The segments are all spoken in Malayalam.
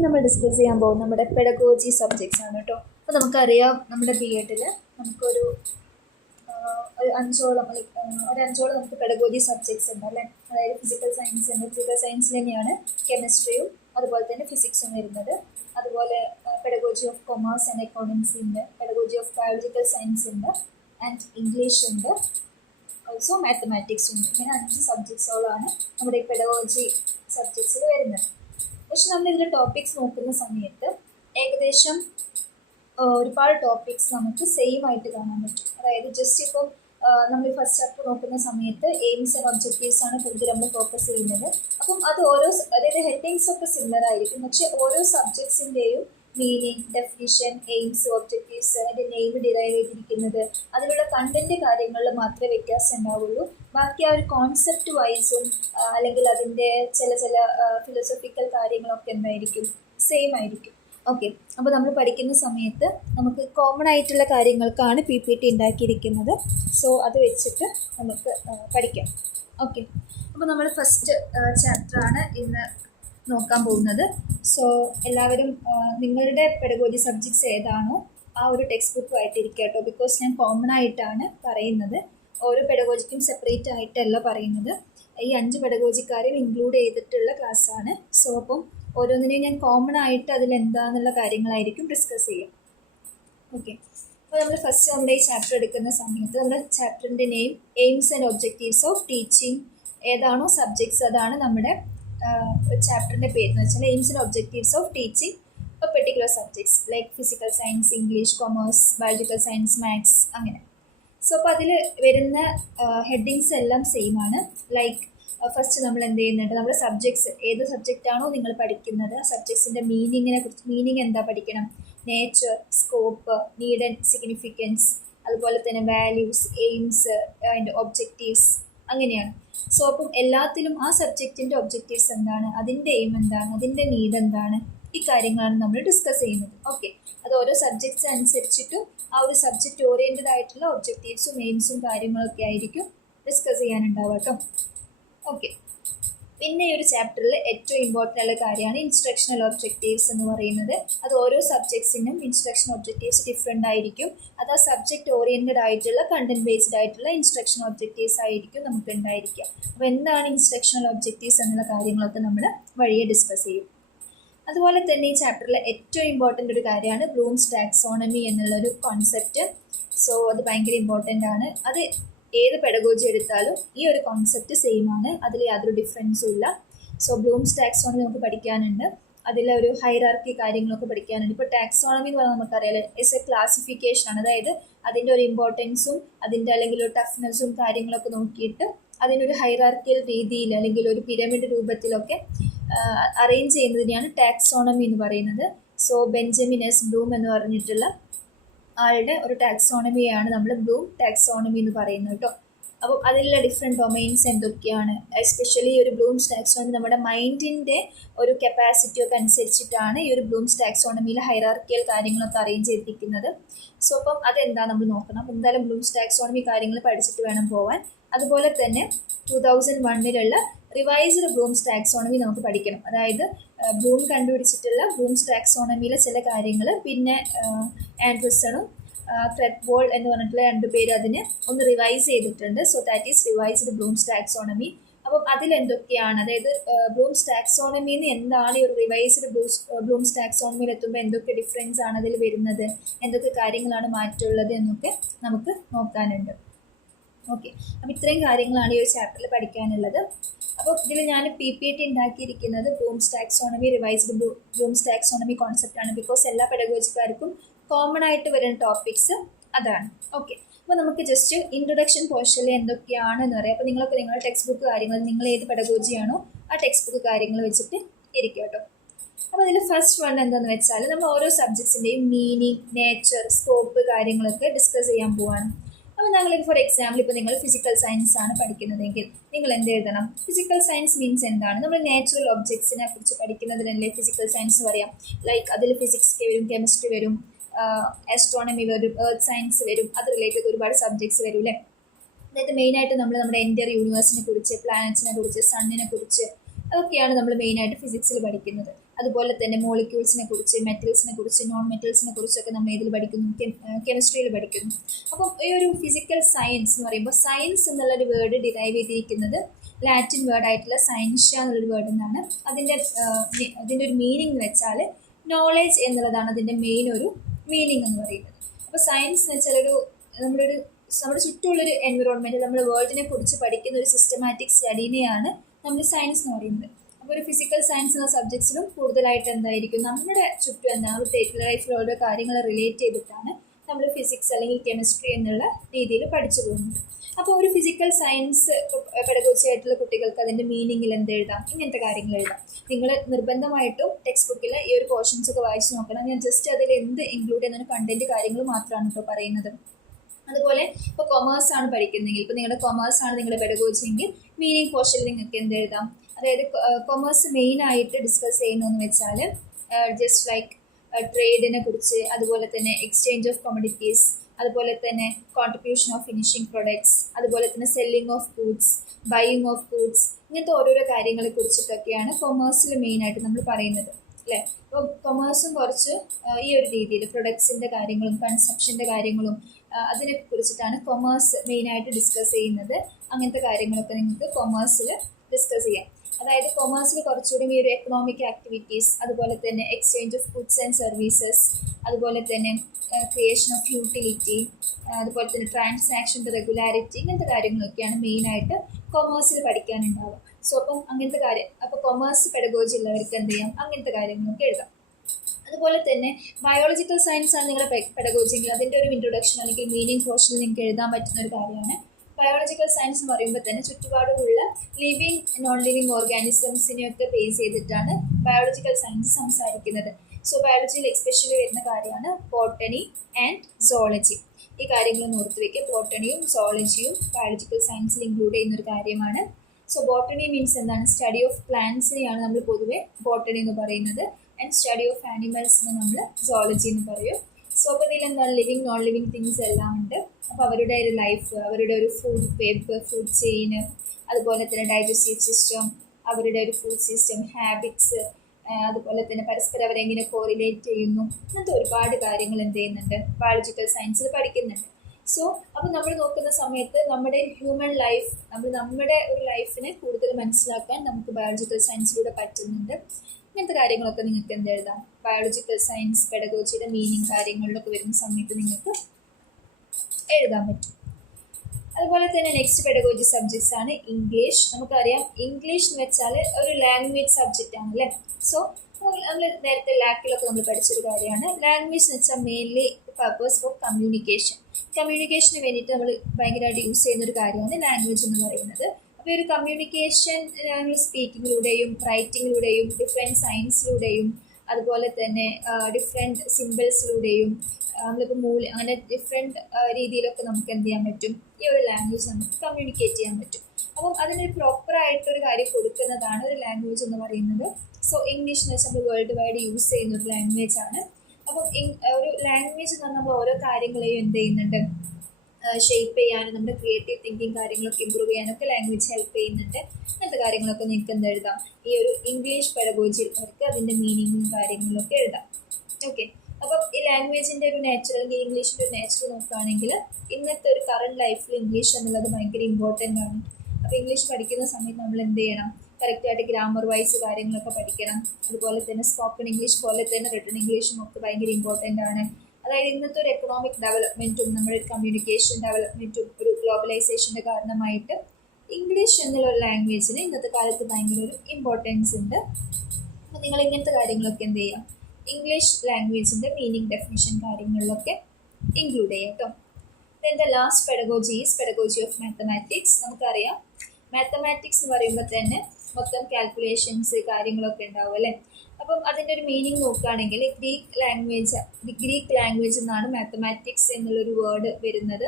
ഇനി നമ്മൾ ഡിസ്കസ് ചെയ്യാൻ പോകുന്നത് നമ്മുടെ പെഡഗോജി സബ്ജക്ട്സ് ആണ് കേട്ടോ. അപ്പോൾ നമുക്കറിയാം നമ്മുടെ ബി എഡിൽ നമുക്കൊരു ഒരു അഞ്ചോളം നമുക്ക് പെഡഗോജി സബ്ജക്ട്സ് ഉണ്ട് അല്ലേ. അതായത് ഫിസിക്കൽ സയൻസ് ഉണ്ട്. ഫിസിക്കൽ സയൻസിൽ തന്നെയാണ് കെമിസ്ട്രിയും അതുപോലെ തന്നെ ഫിസിക്സും വരുന്നത്. അതുപോലെ pedagogy of commerce and economics ഉണ്ട്, പെഡഗോജി ഓഫ് ബയോളജിക്കൽ സയൻസ് ഉണ്ട്, ആൻഡ് ഇംഗ്ലീഷ് ഉണ്ട്, ഓൾസോ മാത്തമാറ്റിക്സ് ഉണ്ട്. ഇങ്ങനെ 5 സബ്ജക്ട്സോളാണ് നമ്മുടെ ഈ പെഡഗോജി സബ്ജക്ട്സിൽ വരുന്നത്. പക്ഷെ നമ്മൾ ഇതിൻ്റെ ടോപ്പിക്സ് നോക്കുന്ന സമയത്ത് ഏകദേശം ഒരുപാട് ടോപ്പിക്സ് നമുക്ക് സെയിം ആയിട്ട് കാണാൻ പറ്റും. അതായത് ജസ്റ്റ് ഇപ്പം നമ്മൾ ഫസ്റ്റ് ചാപ്റ്റർ നോക്കുന്ന സമയത്ത് എയിംസ് ആൻഡ് ഒബ്ജക്റ്റീവ്സ് ആണ് കൂടുതൽ നമ്മൾ ഫോക്കസ് ചെയ്യുന്നത്. അപ്പം അത് അതായത് ഹെഡിങ്സ് ഒക്കെ സിമിലർ ആയിരിക്കും, പക്ഷെ ഓരോ സബ്ജക്ട്സിൻ്റെയും മീനിങ്, ഡെഫിനിഷൻ, എയിംസ്, ഒബ്ജക്റ്റീവ്സ്, അതിൻ്റെ നെയിം ഡിറൈവ് ചെയ്തിരിക്കുന്നത്, അതിലുള്ള കണ്ടന്റ് കാര്യങ്ങളിൽ മാത്രമേ വ്യത്യാസം ഉണ്ടാവുള്ളൂ. ബാക്കി ആ ഒരു കോൺസെപ്റ്റ് വൈസും അല്ലെങ്കിൽ അതിൻ്റെ ചില ഫിലോസഫിക്കൽ കാര്യങ്ങളൊക്കെ എന്തായിരിക്കും, സെയിം ആയിരിക്കും. ഓക്കെ, അപ്പോൾ നമ്മൾ പഠിക്കുന്ന സമയത്ത് നമുക്ക് കോമൺ ആയിട്ടുള്ള കാര്യങ്ങൾക്കാണ് PPT ഉണ്ടാക്കിയിരിക്കുന്നത്. സോ അത് വെച്ചിട്ട് നമുക്ക് പഠിക്കാം. ഓക്കെ, അപ്പോൾ നമ്മൾ ഫസ്റ്റ് ചാപ്റ്ററാണ് ഇന്ന് നോക്കാൻ പോകുന്നത്. സോ എല്ലാവരും നിങ്ങളുടെ പെഡഗോജി സബ്ജക്ട്സ് ഏതാണോ ആ ഒരു ടെക്സ്റ്റ് ബുക്ക് ആയിട്ടിരിക്കുക കേട്ടോ. ബിക്കോസ് ഞാൻ കോമൺ ആയിട്ടാണ് പറയുന്നത്, ഓരോ പെഡഗോജിക്കും സെപ്പറേറ്റ് ആയിട്ടല്ല പറയുന്നത്. ഈ 5 പെഡഗോജിക്കാരെയും ഇൻക്ലൂഡ് ചെയ്തിട്ടുള്ള ക്ലാസ്സാണ്. സോ അപ്പം ഓരോന്നിനെയും ഞാൻ കോമൺ ആയിട്ട് അതിലെന്താന്നുള്ള കാര്യങ്ങളായിരിക്കും ഡിസ്കസ് ചെയ്യുക. ഓക്കെ, അപ്പോൾ നമ്മൾ ഫസ്റ്റ് നമ്മുടെ ഈ ചാപ്റ്റർ എടുക്കുന്ന സമയത്ത് നമ്മുടെ ചാപ്റ്ററിൻ്റെ name aims and objectives of teaching. ഏതാണോ സബ്ജക്ട്സ് അതാണ് നമ്മുടെ ചാപ്റ്ററിൻ്റെ പേര് എന്ന് വെച്ചാൽ aims and objectives of teaching particular subjects like physical science, English, commerce, biological science, maths, അങ്ങനെ. സോ അപ്പോൾ അതിൽ വരുന്ന ഹെഡിങ്സ് എല്ലാം സെയിം ആണ്. ലൈക്ക് ഫസ്റ്റ് നമ്മൾ എന്ത് ചെയ്യുന്നുണ്ട്, നമ്മുടെ സബ്ജക്ട്സ് ഏത് സബ്ജക്റ്റാണോ നിങ്ങൾ പഠിക്കുന്നത് ആ സബ്ജക്ട്സിൻ്റെ മീനിങ് എന്താ പഠിക്കണം, nature, scope, need and significance, അതുപോലെ തന്നെ വാല്യൂസ്, എയിംസ് ആൻഡ് ഒബ്ജക്റ്റീവ്സ്, അങ്ങനെയാണ്. സോ അപ്പം എല്ലാത്തിലും ആ സബ്ജക്റ്റിൻ്റെ ഒബ്ജക്റ്റീവ്സ് എന്താണ്, അതിൻ്റെ എയിം എന്താണ്, അതിൻ്റെ നീഡ് എന്താണ്, ഈ കാര്യങ്ങളാണ് നമ്മൾ ഡിസ്കസ് ചെയ്യുന്നത്. ഓക്കെ, അത് ഓരോ സബ്ജക്ട്സ് അനുസരിച്ചിട്ടും ആ ഒരു സബ്ജക്റ്റ് ഓറിയൻറ്റഡ് ആയിട്ടുള്ള ഒബ്ജക്റ്റീവ്സും എയിംസും കാര്യങ്ങളൊക്കെ ആയിരിക്കും ഡിസ്കസ് ചെയ്യാനുണ്ടാവുക കേട്ടോ. ഓക്കെ, പിന്നെ ഈ ഒരു ചാപ്റ്ററിൽ ഏറ്റവും ഇമ്പോർട്ടൻ്റ് ആയ കാര്യമാണ് ഇൻസ്ട്രക്ഷണൽ ഒബ്ജക്റ്റീവ്സ് എന്ന് പറയുന്നത്. അത് ഓരോ സബ്ജക്ട്സിനും ഇൻസ്ട്രക്ഷൻ ഒബ്ജക്റ്റീവ്സ് ഡിഫറെൻ്റ് ആയിരിക്കും. അത് ആ സബ്ജക്റ്റ് ഓറിയൻറ്റഡ് ആയിട്ടുള്ള കണ്ടന്റ് ബേസ്ഡ് ആയിട്ടുള്ള ഇൻസ്ട്രക്ഷൻ ഒബ്ജക്റ്റീവ്സ് ആയിരിക്കും നമുക്ക് ഉണ്ടായിരിക്കുക. അപ്പോൾ എന്താണ് ഇൻസ്ട്രക്ഷണൽ ഒബ്ജക്റ്റീവ്സ് എന്നുള്ള കാര്യങ്ങളൊക്കെ നമ്മൾ വഴിയെ ഡിസ്കസ് ചെയ്യും. അതുപോലെ തന്നെ ഈ ചാപ്റ്ററിൽ ഏറ്റവും ഇമ്പോർട്ടൻ്റ് ഒരു കാര്യമാണ് ബ്ലൂംസ് ടാക്സോണമി എന്നുള്ളൊരു കോൺസെപ്റ്റ്. സോ അത് ഭയങ്കര ഇമ്പോർട്ടൻ്റ് ആണ്. അത് ഏത് പെഡഗോജി എടുത്താലും ഈ ഒരു കോൺസെപ്റ്റ് സെയിം ആണ്, അതിൽ യാതൊരു ഡിഫറൻസും ഇല്ല. സോ ബ്ലൂംസ് ടാക്സോണമി നമുക്ക് പഠിക്കാനുണ്ട്, അതിലൊരു ഹൈറാർക്കി കാര്യങ്ങളൊക്കെ പഠിക്കാനുണ്ട്. ഇപ്പോൾ ടാക്സോണമി എന്ന് പറഞ്ഞാൽ നമുക്കറിയാലോ ഇറ്റ്സ് എ ക്ലാസിഫിക്കേഷൻ ആണ്. അതായത് അതിൻ്റെ ഒരു ഇമ്പോർട്ടൻസും അതിൻ്റെ അല്ലെങ്കിൽ ഒരു ടഫ്നെസ്സും കാര്യങ്ങളൊക്കെ നോക്കിയിട്ട് അതിനൊരു ഹൈറാർക്കിയൽ രീതിയിൽ അല്ലെങ്കിൽ ഒരു പിരമിഡ് രൂപത്തിലൊക്കെ അറേഞ്ച് ചെയ്യുന്നതിനെയാണ് ടാക്സോണമി എന്ന് പറയുന്നത്. സോ ബെഞ്ചമിൻ എസ് ബ്ലൂം എന്ന് പറഞ്ഞിട്ടുള്ള ആളുടെ ഒരു ടാക്സോണമിയാണ് നമ്മൾ ബ്ലൂം ടാക്സോണമി എന്ന് പറയുന്നത് കേട്ടോ. അപ്പം അതിലുള്ള ഡിഫറെൻറ്റ് ഡൊമൈൻസ് എന്തൊക്കെയാണ്, എസ്പെഷ്യലി ഒരു ബ്ലൂംസ് ടാക്സോണമി നമ്മുടെ മൈൻഡിൻ്റെ ഒരു കപ്പാസിറ്റിയൊക്കെ അനുസരിച്ചിട്ടാണ് ഈ ഒരു ബ്ലൂംസ് ടാക്സോണമിയിൽ ഹൈറാർക്കിയൽ കാര്യങ്ങളൊക്കെ അറേഞ്ച് ചെയ്തിരിക്കുന്നത്. സോ അപ്പം അതെന്താ നമ്മൾ നോക്കണം. എന്തായാലും ബ്ലൂംസ് ടാക്സോണമി കാര്യങ്ങൾ പഠിച്ചിട്ട് വേണം പോവാൻ. അതുപോലെ തന്നെ 2001 റിവൈസ്ഡ് ബ്ലൂംസ് ടാക്സോണമി നമുക്ക് പഠിക്കണം. അതായത് ബ്ലൂം കണ്ടുപിടിച്ചിട്ടുള്ള ബ്ലൂംസ് ടാക്സോണമിയിലെ ചില കാര്യങ്ങൾ, പിന്നെ ആൻഡ്രസണും ക്രെറ്റ്വോൾ എന്ന് പറഞ്ഞിട്ടുള്ള 2 പേര് അതിനെ ഒന്ന് റിവൈസ് ചെയ്തിട്ടുണ്ട്. So that is revised Bloom's taxonomy. അപ്പം അതിലെന്തൊക്കെയാണ്, അതായത് ബ്ലൂംസ് ടാക്സോണമിന്ന് എന്താണ് ഈ ഒരു റിവൈസ്ഡ് ബ്ലൂംസ് ടാക്സോണമിയിൽ എത്തുമ്പോൾ എന്തൊക്കെ ഡിഫറൻസ് ആണ് അതിൽ വരുന്നത്, എന്തൊക്കെ കാര്യങ്ങളാണ് മാറ്റമുള്ളത് എന്നൊക്കെ നമുക്ക് നോക്കാനുണ്ട്. ഓക്കെ, അപ്പോൾ ഇത്രയും കാര്യങ്ങളാണ് ഈ ഒരു ചാപ്റ്ററിൽ പഠിക്കാനുള്ളത്. അപ്പോൾ ഇതിൽ ഞാൻ PPT ഉണ്ടാക്കിയിരിക്കുന്നത് Bloom's taxonomy, revised Bloom's taxonomy കോൺസെപ്റ്റാണ്. ബിക്കോസ് എല്ലാ പെഡഗോജിക്കാർക്കും കോമൺ ആയിട്ട് വരുന്ന ടോപ്പിക്സ് അതാണ്. ഓക്കെ, അപ്പോൾ നമുക്ക് ജസ്റ്റ് ഇൻട്രൊഡക്ഷൻ പോർഷനിൽ എന്തൊക്കെയാണെന്ന് പറയാം. അപ്പോൾ നിങ്ങളൊക്കെ നിങ്ങളുടെ ടെക്സ്റ്റ് ബുക്ക് കാര്യങ്ങൾ, നിങ്ങൾ ഏത് പെഡഗോജിയാണോ ആ ടെക്സ്റ്റ് ബുക്ക് കാര്യങ്ങൾ വെച്ചിട്ട് ഇരിക്കുക കേട്ടോ. അപ്പോൾ അതിൽ ഫസ്റ്റ് വൺ എന്താണെന്ന് വെച്ചാൽ നമ്മൾ ഓരോ സബ്ജക്ട്സിൻ്റെയും മീനിങ്, നേച്ചർ, സ്കോപ്പ് കാര്യങ്ങളൊക്കെ ഡിസ്കസ് ചെയ്യാൻ പോവാണ്. അപ്പോൾ ഞങ്ങൾ ഫോർ എക്സാമ്പിൾ ഇപ്പോൾ നിങ്ങൾ ഫിസിക്കൽ സയൻസ് ആണ് പഠിക്കുന്നതെങ്കിൽ നിങ്ങൾ എന്ത് എഴുതണം, ഫിസിക്കൽ സയൻസ് മീൻസ് എന്താണ്, നമ്മൾ നാച്ചുറൽ ഒബ്ജക്ട്സിനെ കുറിച്ച് പഠിക്കുന്നതിനല്ലേ ഫിസിക്കൽ സയൻസ് പറയാം. ലൈക്ക് അതിൽ ഫിസിക്സ് വരും, കെമിസ്ട്രി വരും, ആസ്ട്രോണമി വരും, എർത്ത് സയൻസ് വരും, അത് റിലേറ്റഡ് ഒരുപാട് സബ്ജക്ട്സ് വരും അല്ലേ. അതായത് മെയിനായിട്ട് നമ്മൾ നമ്മുടെ എൻ്റയർ യൂണിവേഴ്സിനെ കുറിച്ച്, പ്ലാനറ്റ്സിനെ കുറിച്ച്, സണ്ണിനെ കുറിച്ച്, അതൊക്കെയാണ് നമ്മൾ മെയിനായിട്ട് ഫിസിക്സിൽ പഠിക്കുന്നത്. അതുപോലെ തന്നെ മോളിക്യൂൾസിനെ കുറിച്ച്, മെറ്റൽസിനെ കുറിച്ച്, നോൺ മെറ്റൽസിനെ കുറിച്ചൊക്കെ നമ്മൾ ഏതിൽ പഠിക്കുന്നു? കെമിസ്ട്രിയിൽ പഠിക്കുന്നു. അപ്പം ഈ ഒരു ഫിസിക്കൽ സയൻസ് എന്ന് പറയുമ്പോൾ സയൻസ് എന്നുള്ളൊരു വേർഡ് ഡിറൈവ് ചെയ്തിരിക്കുന്നത് ലാറ്റിൻ വേർഡായിട്ടുള്ള സയൻഷ്യ എന്നുള്ളൊരു വേർഡ് എന്നാണ്. അതിൻ്റെ ഒരു മീനിങ് എന്ന് വെച്ചാൽ നോളേജ് എന്നുള്ളതാണ് അതിൻ്റെ മെയിൻ ഒരു മീനിങ് എന്ന് പറയുന്നത്. അപ്പോൾ സയൻസ് എന്ന് വെച്ചാൽ നമ്മുടെ ചുറ്റുമുള്ളൊരു എൻവിറോൺമെൻറ്റ്, നമ്മുടെ വേൾഡിനെ കുറിച്ച് പഠിക്കുന്ന ഒരു സിസ്റ്റമാറ്റിക് സ്റ്റഡീനെയാണ് നമ്മൾ സയൻസ് എന്ന് പറയുന്നത്. അപ്പോൾ ഒരു ഫിസിക്കൽ സയൻസ് എന്ന സബ്ജക്ട്സിലും കൂടുതലായിട്ട് എന്തായിരിക്കും, നമ്മുടെ ചുറ്റും നമ്മുടെ ഡെയിലി ലൈഫിൽ ഓരോ കാര്യങ്ങൾ റിലേറ്റ് ചെയ്തിട്ടാണ് നമ്മൾ ഫിസിക്സ് അല്ലെങ്കിൽ കെമിസ്ട്രി എന്നുള്ള രീതിയിൽ പഠിച്ചു പോകുന്നത്. അപ്പോൾ ഒരു ഫിസിക്കൽ സയൻസ് പെഡഗോജി ആയിട്ടുള്ള കുട്ടികൾക്ക് അതിൻ്റെ മീനിങ്ങിൽ എന്ത് എഴുതാം? ഇങ്ങനത്തെ കാര്യങ്ങൾ എഴുതാം. നിങ്ങൾ നിർബന്ധമായിട്ടും ടെക്സ്റ്റ് ബുക്കിൽ ഈ ഒരു പോർഷൻസ് ഒക്കെ വായിച്ച് നോക്കണം. ഞാൻ ജസ്റ്റ് അതിൽ എന്ത് ഇൻക്ലൂഡ് ചെയ്യുന്ന കണ്ടന്റ് കാര്യങ്ങൾ മാത്രമാണ് ഇപ്പോൾ പറയുന്നത്. അതുപോലെ ഇപ്പോൾ കൊമേഴ്സ് ആണ് പഠിക്കുന്നതെങ്കിൽ, ഇപ്പോൾ നിങ്ങളുടെ കൊമേഴ്സ് ആണ് നിങ്ങളുടെ പെഡഗോജി എങ്കിൽ മീനിങ് പോർഷനിൽ നിങ്ങൾക്ക് എന്ത് എഴുതാം? അതായത് കൊമേഴ്സ് മെയിനായിട്ട് ഡിസ്കസ് ചെയ്യുന്നതെന്ന് വെച്ചാൽ ജസ്റ്റ് ലൈക്ക് ട്രേഡിനെ കുറിച്ച്, അതുപോലെ തന്നെ എക്സ്ചേഞ്ച് ഓഫ് കമ്മോഡിറ്റീസ്, അതുപോലെ തന്നെ കോൺട്രിബ്യൂഷൻ ഓഫ് ഫിനിഷിംഗ് പ്രൊഡക്ട്സ്, അതുപോലെ തന്നെ selling of goods, buying of goods, ഇങ്ങനത്തെ ഓരോരോ കാര്യങ്ങളെ കുറിച്ചിട്ടൊക്കെയാണ് കൊമേഴ്സിൽ മെയിനായിട്ട് നമ്മൾ പറയുന്നത്, അല്ലേ? അപ്പോൾ കൊമേഴ്സും കുറച്ച് ഈ ഒരു രീതിയിൽ പ്രൊഡക്ട്സിൻ്റെ കാര്യങ്ങളും കൺസപ്ഷൻ്റെ കാര്യങ്ങളും അതിനെ കുറിച്ചിട്ടാണ് കൊമേഴ്സ് മെയിനായിട്ട് ഡിസ്കസ് ചെയ്യുന്നത്. അങ്ങനത്തെ കാര്യങ്ങളൊക്കെ നിങ്ങൾക്ക് കൊമേഴ്സിൽ ഡിസ്കസ് ചെയ്യാം. അതായത് കൊമേഴ്സിൽ കുറച്ചുകൂടി ഈ ഒരു എക്കണോമിക് ആക്ടിവിറ്റീസ്, അതുപോലെ തന്നെ exchange of goods and services, അതുപോലെ തന്നെ ക്രിയേഷൻ ഓഫ് യൂട്ടിലിറ്റി, അതുപോലെ തന്നെ ട്രാൻസാക്ഷൻ്റെ റെഗുലാരിറ്റി, ഇങ്ങനത്തെ കാര്യങ്ങളൊക്കെയാണ് മെയിനായിട്ട് കൊമേഴ്സിൽ പഠിക്കാനുണ്ടാവുക. സോ അപ്പോൾ കൊമേഴ്സ് പെഡഗോജി ഉള്ളവർക്ക് എന്ത് ചെയ്യാം? അങ്ങനത്തെ കാര്യങ്ങളൊക്കെ എഴുതാം. അതുപോലെ തന്നെ ബയോളജിക്കൽ സയൻസ് ആണ് നിങ്ങളുടെ പെഡഗോജിയെങ്കിൽ അതിൻ്റെ ഒരു ഇൻട്രൊഡക്ഷൻ അല്ലെങ്കിൽ മീനിങ് പോർഷനിൽ നിങ്ങൾക്ക് എഴുതാൻ പറ്റുന്ന ഒരു കാര്യമാണ്. ബയോളജിക്കൽ സയൻസ് എന്ന് പറയുമ്പോൾ തന്നെ ചുറ്റുപാടുമുള്ള ലിവിങ് നോൺ ലിവിങ് ഓർഗാനിസംസിനെയൊക്കെ ബേസ് ചെയ്തിട്ടാണ് ബയോളജിക്കൽ സയൻസ് സംസാരിക്കുന്നത്. സോ ബയോളജിയിൽ എക്സ്പെഷ്യലി വരുന്ന കാര്യമാണ് ബോട്ടണി ആൻഡ് സോളജി. ഈ കാര്യങ്ങളൊന്ന് ഓർത്ത് വയ്ക്കുക. ബോട്ടണിയും സോളജിയും ബയോളജിക്കൽ സയൻസിൽ ഇൻക്ലൂഡ് ചെയ്യുന്നൊരു കാര്യമാണ്. സോ ബോട്ടണി മീൻസ് എന്താണ്? സ്റ്റഡി ഓഫ് പ്ലാന്റ്സിനെയാണ് നമ്മൾ പൊതുവെ ബോട്ടണി എന്ന് പറയുന്നത്. ആൻഡ് സ്റ്റഡി ഓഫ് ആനിമൽസിനെ നമ്മൾ സോളജി എന്ന് പറയും. സോ അപ്പോൾ ഇതിൽ എന്താണ് ലിവിങ് നോൺ ലിവിങ് തിങ്സ് എല്ലാം ഉണ്ട്. അപ്പോൾ അവരുടെ ഒരു ലൈഫ്, അവരുടെ ഒരു ഫുഡ് വെബ്, ഫുഡ് ചെയിന്, അതുപോലെ തന്നെ ഡൈജസ്റ്റീവ് സിസ്റ്റം, അവരുടെ ഒരു ഫുഡ് സിസ്റ്റം, ഹാബിറ്റ്സ്, അതുപോലെ തന്നെ പരസ്പരം അവരെങ്ങനെ കോറിലേറ്റ് ചെയ്യുന്നു, അങ്ങനത്തെ ഒരുപാട് കാര്യങ്ങൾ എന്ത് ചെയ്യുന്നുണ്ട്? ബയോളജിക്കൽ സയൻസിൽ പഠിക്കുന്നുണ്ട്. സോ അപ്പോൾ നമ്മൾ നോക്കുന്ന സമയത്ത് നമ്മുടെ ഹ്യൂമൻ ലൈഫ്, നമ്മുടെ ഒരു ലൈഫിനെ കൂടുതൽ മനസ്സിലാക്കാൻ നമുക്ക് ബയോളജിക്കൽ സയൻസിലൂടെ പറ്റുന്നുണ്ട്. ഇങ്ങനത്തെ കാര്യങ്ങളൊക്കെ നിങ്ങൾക്ക് എന്ത് എഴുതാം? ബയോളജിക്കൽ സയൻസ് പെഡഗോജിയുടെ മീനിങ് കാര്യങ്ങളിലൊക്കെ വരുന്ന സമയത്ത് നിങ്ങൾക്ക് എഴുതാൻ പറ്റും. അതുപോലെ തന്നെ നെക്സ്റ്റ് പെഡഗോജി സബ്ജക്ട്സ് ആണ് ഇംഗ്ലീഷ്. നമുക്കറിയാം ഇംഗ്ലീഷ് എന്ന് വെച്ചാൽ ഒരു ലാംഗ്വേജ് സബ്ജക്റ്റ് ആണ്, അല്ലേ? സോ നമ്മൾ നേരത്തെ ലാക്കിലൊക്കെ നമ്മൾ പഠിച്ചൊരു കാര്യമാണ്. ലാംഗ്വേജ് എന്ന് വെച്ചാൽ മെയിൻലി പർപ്പസ് ഫോർ കമ്മ്യൂണിക്കേഷന് വേണ്ടിയിട്ട് നമ്മൾ ഭയങ്കരമായിട്ട് യൂസ് ചെയ്യുന്ന ഒരു കാര്യമാണ് ലാംഗ്വേജ് എന്ന് പറയുന്നത്. അപ്പോൾ ഒരു കമ്മ്യൂണിക്കേഷൻ ഞങ്ങൾ സ്പീക്കിങ്ങിലൂടെയും റൈറ്റിങ്ങിലൂടെയും ഡിഫറെൻറ്റ് സയൻസിലൂടെയും അതുപോലെ തന്നെ ഡിഫറെൻറ്റ് സിമ്പിൾസിലൂടെയും നമ്മളിപ്പോൾ അങ്ങനെ ഡിഫറെൻറ്റ് രീതിയിലൊക്കെ നമുക്ക് എന്ത് ചെയ്യാൻ പറ്റും? ഈ ഒരു ലാംഗ്വേജ് നമുക്ക് കമ്മ്യൂണിക്കേറ്റ് ചെയ്യാൻ പറ്റും. അപ്പം അതിനൊരു പ്രോപ്പറായിട്ടൊരു കാര്യം കൊടുക്കുന്നതാണ് ഒരു ലാംഗ്വേജ് എന്ന് പറയുന്നത്. സോ ഇംഗ്ലീഷ് എന്ന് വെച്ചാൽ നമ്മൾ വേൾഡ് വൈഡ് യൂസ് ചെയ്യുന്ന ഒരു ലാംഗ്വേജ് ആണ്. അപ്പം ഒരു ലാംഗ്വേജ് എന്ന് പറഞ്ഞാൽ നമ്മൾ ഓരോ കാര്യങ്ങളെയും എന്ത് ചെയ്യുന്നുണ്ട്? ഷേപ്പ് ചെയ്യാനും നമ്മുടെ ക്രിയേറ്റീവ് തിങ്കിങ് കാര്യങ്ങളൊക്കെ ഇമ്പ്രൂവ് ചെയ്യാനൊക്കെ ലാംഗ്വേജ് ഹെൽപ്പ് ചെയ്യുന്നുണ്ട്. അങ്ങനത്തെ കാര്യങ്ങളൊക്കെ നിങ്ങൾക്ക് എന്ത് എഴുതാം? ഈ ഒരു ഇംഗ്ലീഷ് പെഡഗോജിയിൽക്ക് അതിൻ്റെ മീനിങ്ങും കാര്യങ്ങളൊക്കെ എഴുതാം. ഓക്കെ. അപ്പം ഈ ലാംഗ്വേജിൻ്റെ ഒരു നേച്ചർ അല്ലെങ്കിൽ ഇംഗ്ലീഷിൻ്റെ ഒരു നേച്ചർ നോക്കുകയാണെങ്കിൽ ഇന്നത്തെ ഒരു കറണ്ട് ലൈഫിൽ ഇംഗ്ലീഷ് എന്നുള്ളത് ഭയങ്കര ഇമ്പോർട്ടൻ്റ് ആണ്. അപ്പോൾ ഇംഗ്ലീഷ് പഠിക്കുന്ന സമയത്ത് നമ്മൾ എന്ത് ചെയ്യണം? കറക്റ്റായിട്ട് ഗ്രാമർ വൈസ് കാര്യങ്ങളൊക്കെ പഠിക്കണം. അതുപോലെ തന്നെ സ്പോക്കൺ ഇംഗ്ലീഷ് പോലെ തന്നെ റിട്ടൺ ഇംഗ്ലീഷും ഒക്കെ ഭയങ്കര ഇമ്പോർട്ടൻ്റ് ആണ്. അതായത് ഇന്നത്തെ ഒരു എക്കണോമിക് ഡെവലപ്മെൻറ്റും നമ്മുടെ കമ്മ്യൂണിക്കേഷൻ ഡെവലപ്മെൻറ്റും ഒരു ഗ്ലോബലൈസേഷൻ്റെ കാരണമായിട്ട് ഇംഗ്ലീഷ് എന്നുള്ള ഒരു ലാംഗ്വേജിന് ഇന്നത്തെ കാലത്ത് ഭയങ്കര ഒരു ഇമ്പോർട്ടൻസ് ഉണ്ട്. അപ്പോൾ നിങ്ങൾ ഇങ്ങനത്തെ കാര്യങ്ങളൊക്കെ എന്ത് ചെയ്യാം? ഇംഗ്ലീഷ് ലാംഗ്വേജിൻ്റെ മീനിങ് ഡെഫിനിഷൻ കാര്യങ്ങളിലൊക്കെ ഇൻക്ലൂഡ് ചെയ്യാം കേട്ടോ. Then the last pedagogy is pedagogy of mathematics. നമുക്കറിയാം മാത്തമാറ്റിക്സ് എന്ന് പറയുമ്പോൾ തന്നെ മൊത്തം കാൽക്കുലേഷൻസ് കാര്യങ്ങളൊക്കെ ഉണ്ടാവും, അല്ലേ? അപ്പം അതിൻ്റെ ഒരു മീനിങ് നോക്കുകയാണെങ്കിൽ ഗ്രീക്ക് ലാംഗ്വേജ് എന്നാണ് മാത്തമാറ്റിക്സ് എന്നുള്ളൊരു വേർഡ് വരുന്നത്.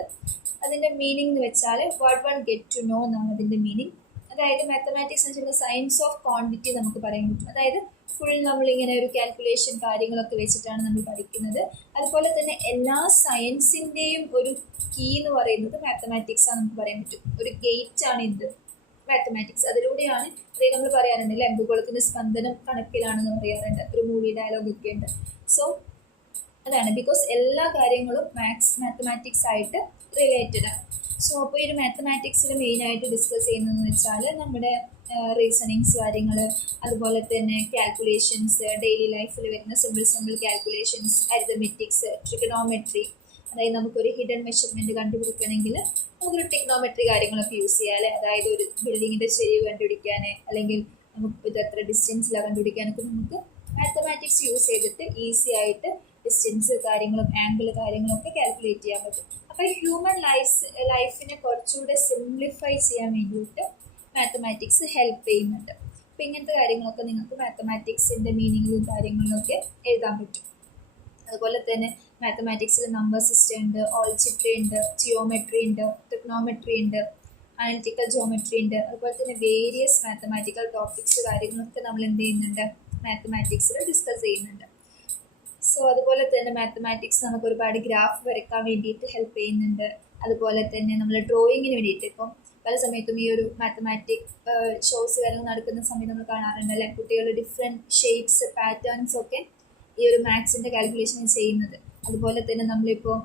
അതിൻ്റെ മീനിങ് എന്ന് വെച്ചാൽ what one get to know എന്നാണ് അതിൻ്റെ മീനിങ്. അതായത് മാത്തമാറ്റിക്സ് എന്ന് വെച്ചാൽ സയൻസ് ഓഫ് ക്വാണ്ടിറ്റി നമുക്ക് പറയാൻ പറ്റും. അതായത് ഫുൾ നമ്മളിങ്ങനെ ഒരു കാൽക്കുലേഷൻ കാര്യങ്ങളൊക്കെ വെച്ചിട്ടാണ് നമ്മൾ പഠിക്കുന്നത്. അതുപോലെ തന്നെ എല്ലാ സയൻസിൻ്റെയും ഒരു കീ എന്ന് പറയുന്നത് മാത്തമാറ്റിക്സ് ആണ് നമുക്ക് പറയാൻ പറ്റും. ഒരു ഗേറ്റ് ആണ് ഇത് മാത്തമാറ്റിക്സ്. അതിലൂടെയാണ് അതായത് നമ്മൾ പറയാറുണ്ട് അല്ലെ, ഭൂഗോളത്തിന്റെ സ്പന്ദനം കണക്കിലാണെന്ന് പറയാറുണ്ട്, ഒരു മൂവി ഡയലോഗ് ഒക്കെ ഉണ്ട്. സോ അതാണ്, ബിക്കോസ് എല്ലാ കാര്യങ്ങളും മാത്തമാറ്റിക്സ് ആയിട്ട് റിലേറ്റഡ് ആണ്. സോ അപ്പോൾ ഈ ഒരു മാത്തമാറ്റിക്സിൽ മെയിനായിട്ട് ഡിസ്കസ് ചെയ്യുന്നതെന്ന് വെച്ചാൽ നമ്മുടെ റീസണിങ്സ് കാര്യങ്ങൾ, അതുപോലെ തന്നെ കാൽക്കുലേഷൻസ്, ഡെയിലി ലൈഫിൽ വരുന്ന സിമ്പിൾ കാൽക്കുലേഷൻസ്, അരിതമെറ്റിക്സ്, ട്രിഗണോമെട്രി. അതായത് നമുക്കൊരു ഹിഡൻ മെഷർമെൻറ്റ് കണ്ടുപിടിക്കണമെങ്കിൽ നമുക്കൊരു ടെക്നോമെട്രി കാര്യങ്ങളൊക്കെ യൂസ് ചെയ്യാം അല്ലേ. അതായത് ഒരു ബിൽഡിങ്ങിൻ്റെ ചെരിവ് കണ്ടുപിടിക്കാൻ, അല്ലെങ്കിൽ നമുക്ക് ഇത് എത്ര ഡിസ്റ്റൻസിലാണ് കണ്ടുപിടിക്കാനൊക്കെ നമുക്ക് മാത്തമാറ്റിക്സ് യൂസ് ചെയ്തിട്ട് ഈസി ആയിട്ട് ഡിസ്റ്റൻസ് കാര്യങ്ങളും ആംഗിൾ കാര്യങ്ങളൊക്കെ കാൽക്കുലേറ്റ് ചെയ്യാൻ പറ്റും. അപ്പോൾ ഹ്യൂമൻ ലൈഫിനെ കുറച്ചുകൂടെ സിംപ്ലിഫൈ ചെയ്യാൻ വേണ്ടിയിട്ട് മാത്തമാറ്റിക്സ് ഹെൽപ്പ് ചെയ്യുന്നുണ്ട്. അപ്പോൾ ഇങ്ങനത്തെ കാര്യങ്ങളൊക്കെ നിങ്ങൾക്ക് മാത്തമാറ്റിക്സിൻ്റെ മീനിങ്ങും കാര്യങ്ങളിലൊക്കെ എഴുതാൻ പറ്റും. അതുപോലെ തന്നെ മാത്തമാറ്റിക്സിൽ നമ്പർ സിസ്റ്റം ഉണ്ട്, ഓൾജിബ്ര ഉണ്ട്, ജിയോമെട്രി ഉണ്ട്, ട്രിഗ്നോമെട്രി ഉണ്ട്, അനലിറ്റിക്കൽ ജിയോമെട്രി ഉണ്ട്. അതുപോലെ തന്നെ വേരിയസ് മാത്തമാറ്റിക്കൽ ടോപ്പിക്സ് കാര്യങ്ങളൊക്കെ നമ്മൾ എന്ത് ചെയ്യുന്നുണ്ട്, മാത്തമാറ്റിക്സിൽ ഡിസ്കസ് ചെയ്യുന്നുണ്ട്. സോ അതുപോലെ തന്നെ മാത്തമാറ്റിക്സ് നമുക്ക് ഒരുപാട് ഗ്രാഫ് വരയ്ക്കാൻ വേണ്ടിയിട്ട് ഹെൽപ്പ് ചെയ്യുന്നുണ്ട്. അതുപോലെ തന്നെ നമ്മൾ ഡ്രോയിങ്ങിന് വേണ്ടിയിട്ട് ഇപ്പം പല സമയത്തും ഈ ഒരു മാത്തമാറ്റിക് ഷോസ് കാര്യങ്ങൾ നടക്കുന്ന സമയത്ത് നമ്മൾ കാണാറുണ്ട് അല്ലെ, കുട്ടികൾ ഡിഫറെൻറ്റ് ഷേപ്സ് പാറ്റേൺസ് ഒക്കെ ഈ ഒരു മാത്സിൻ്റെ കാൽക്കുലേഷൻ ചെയ്യുന്നത്. അതുപോലെ തന്നെ നമ്മളിപ്പോൾ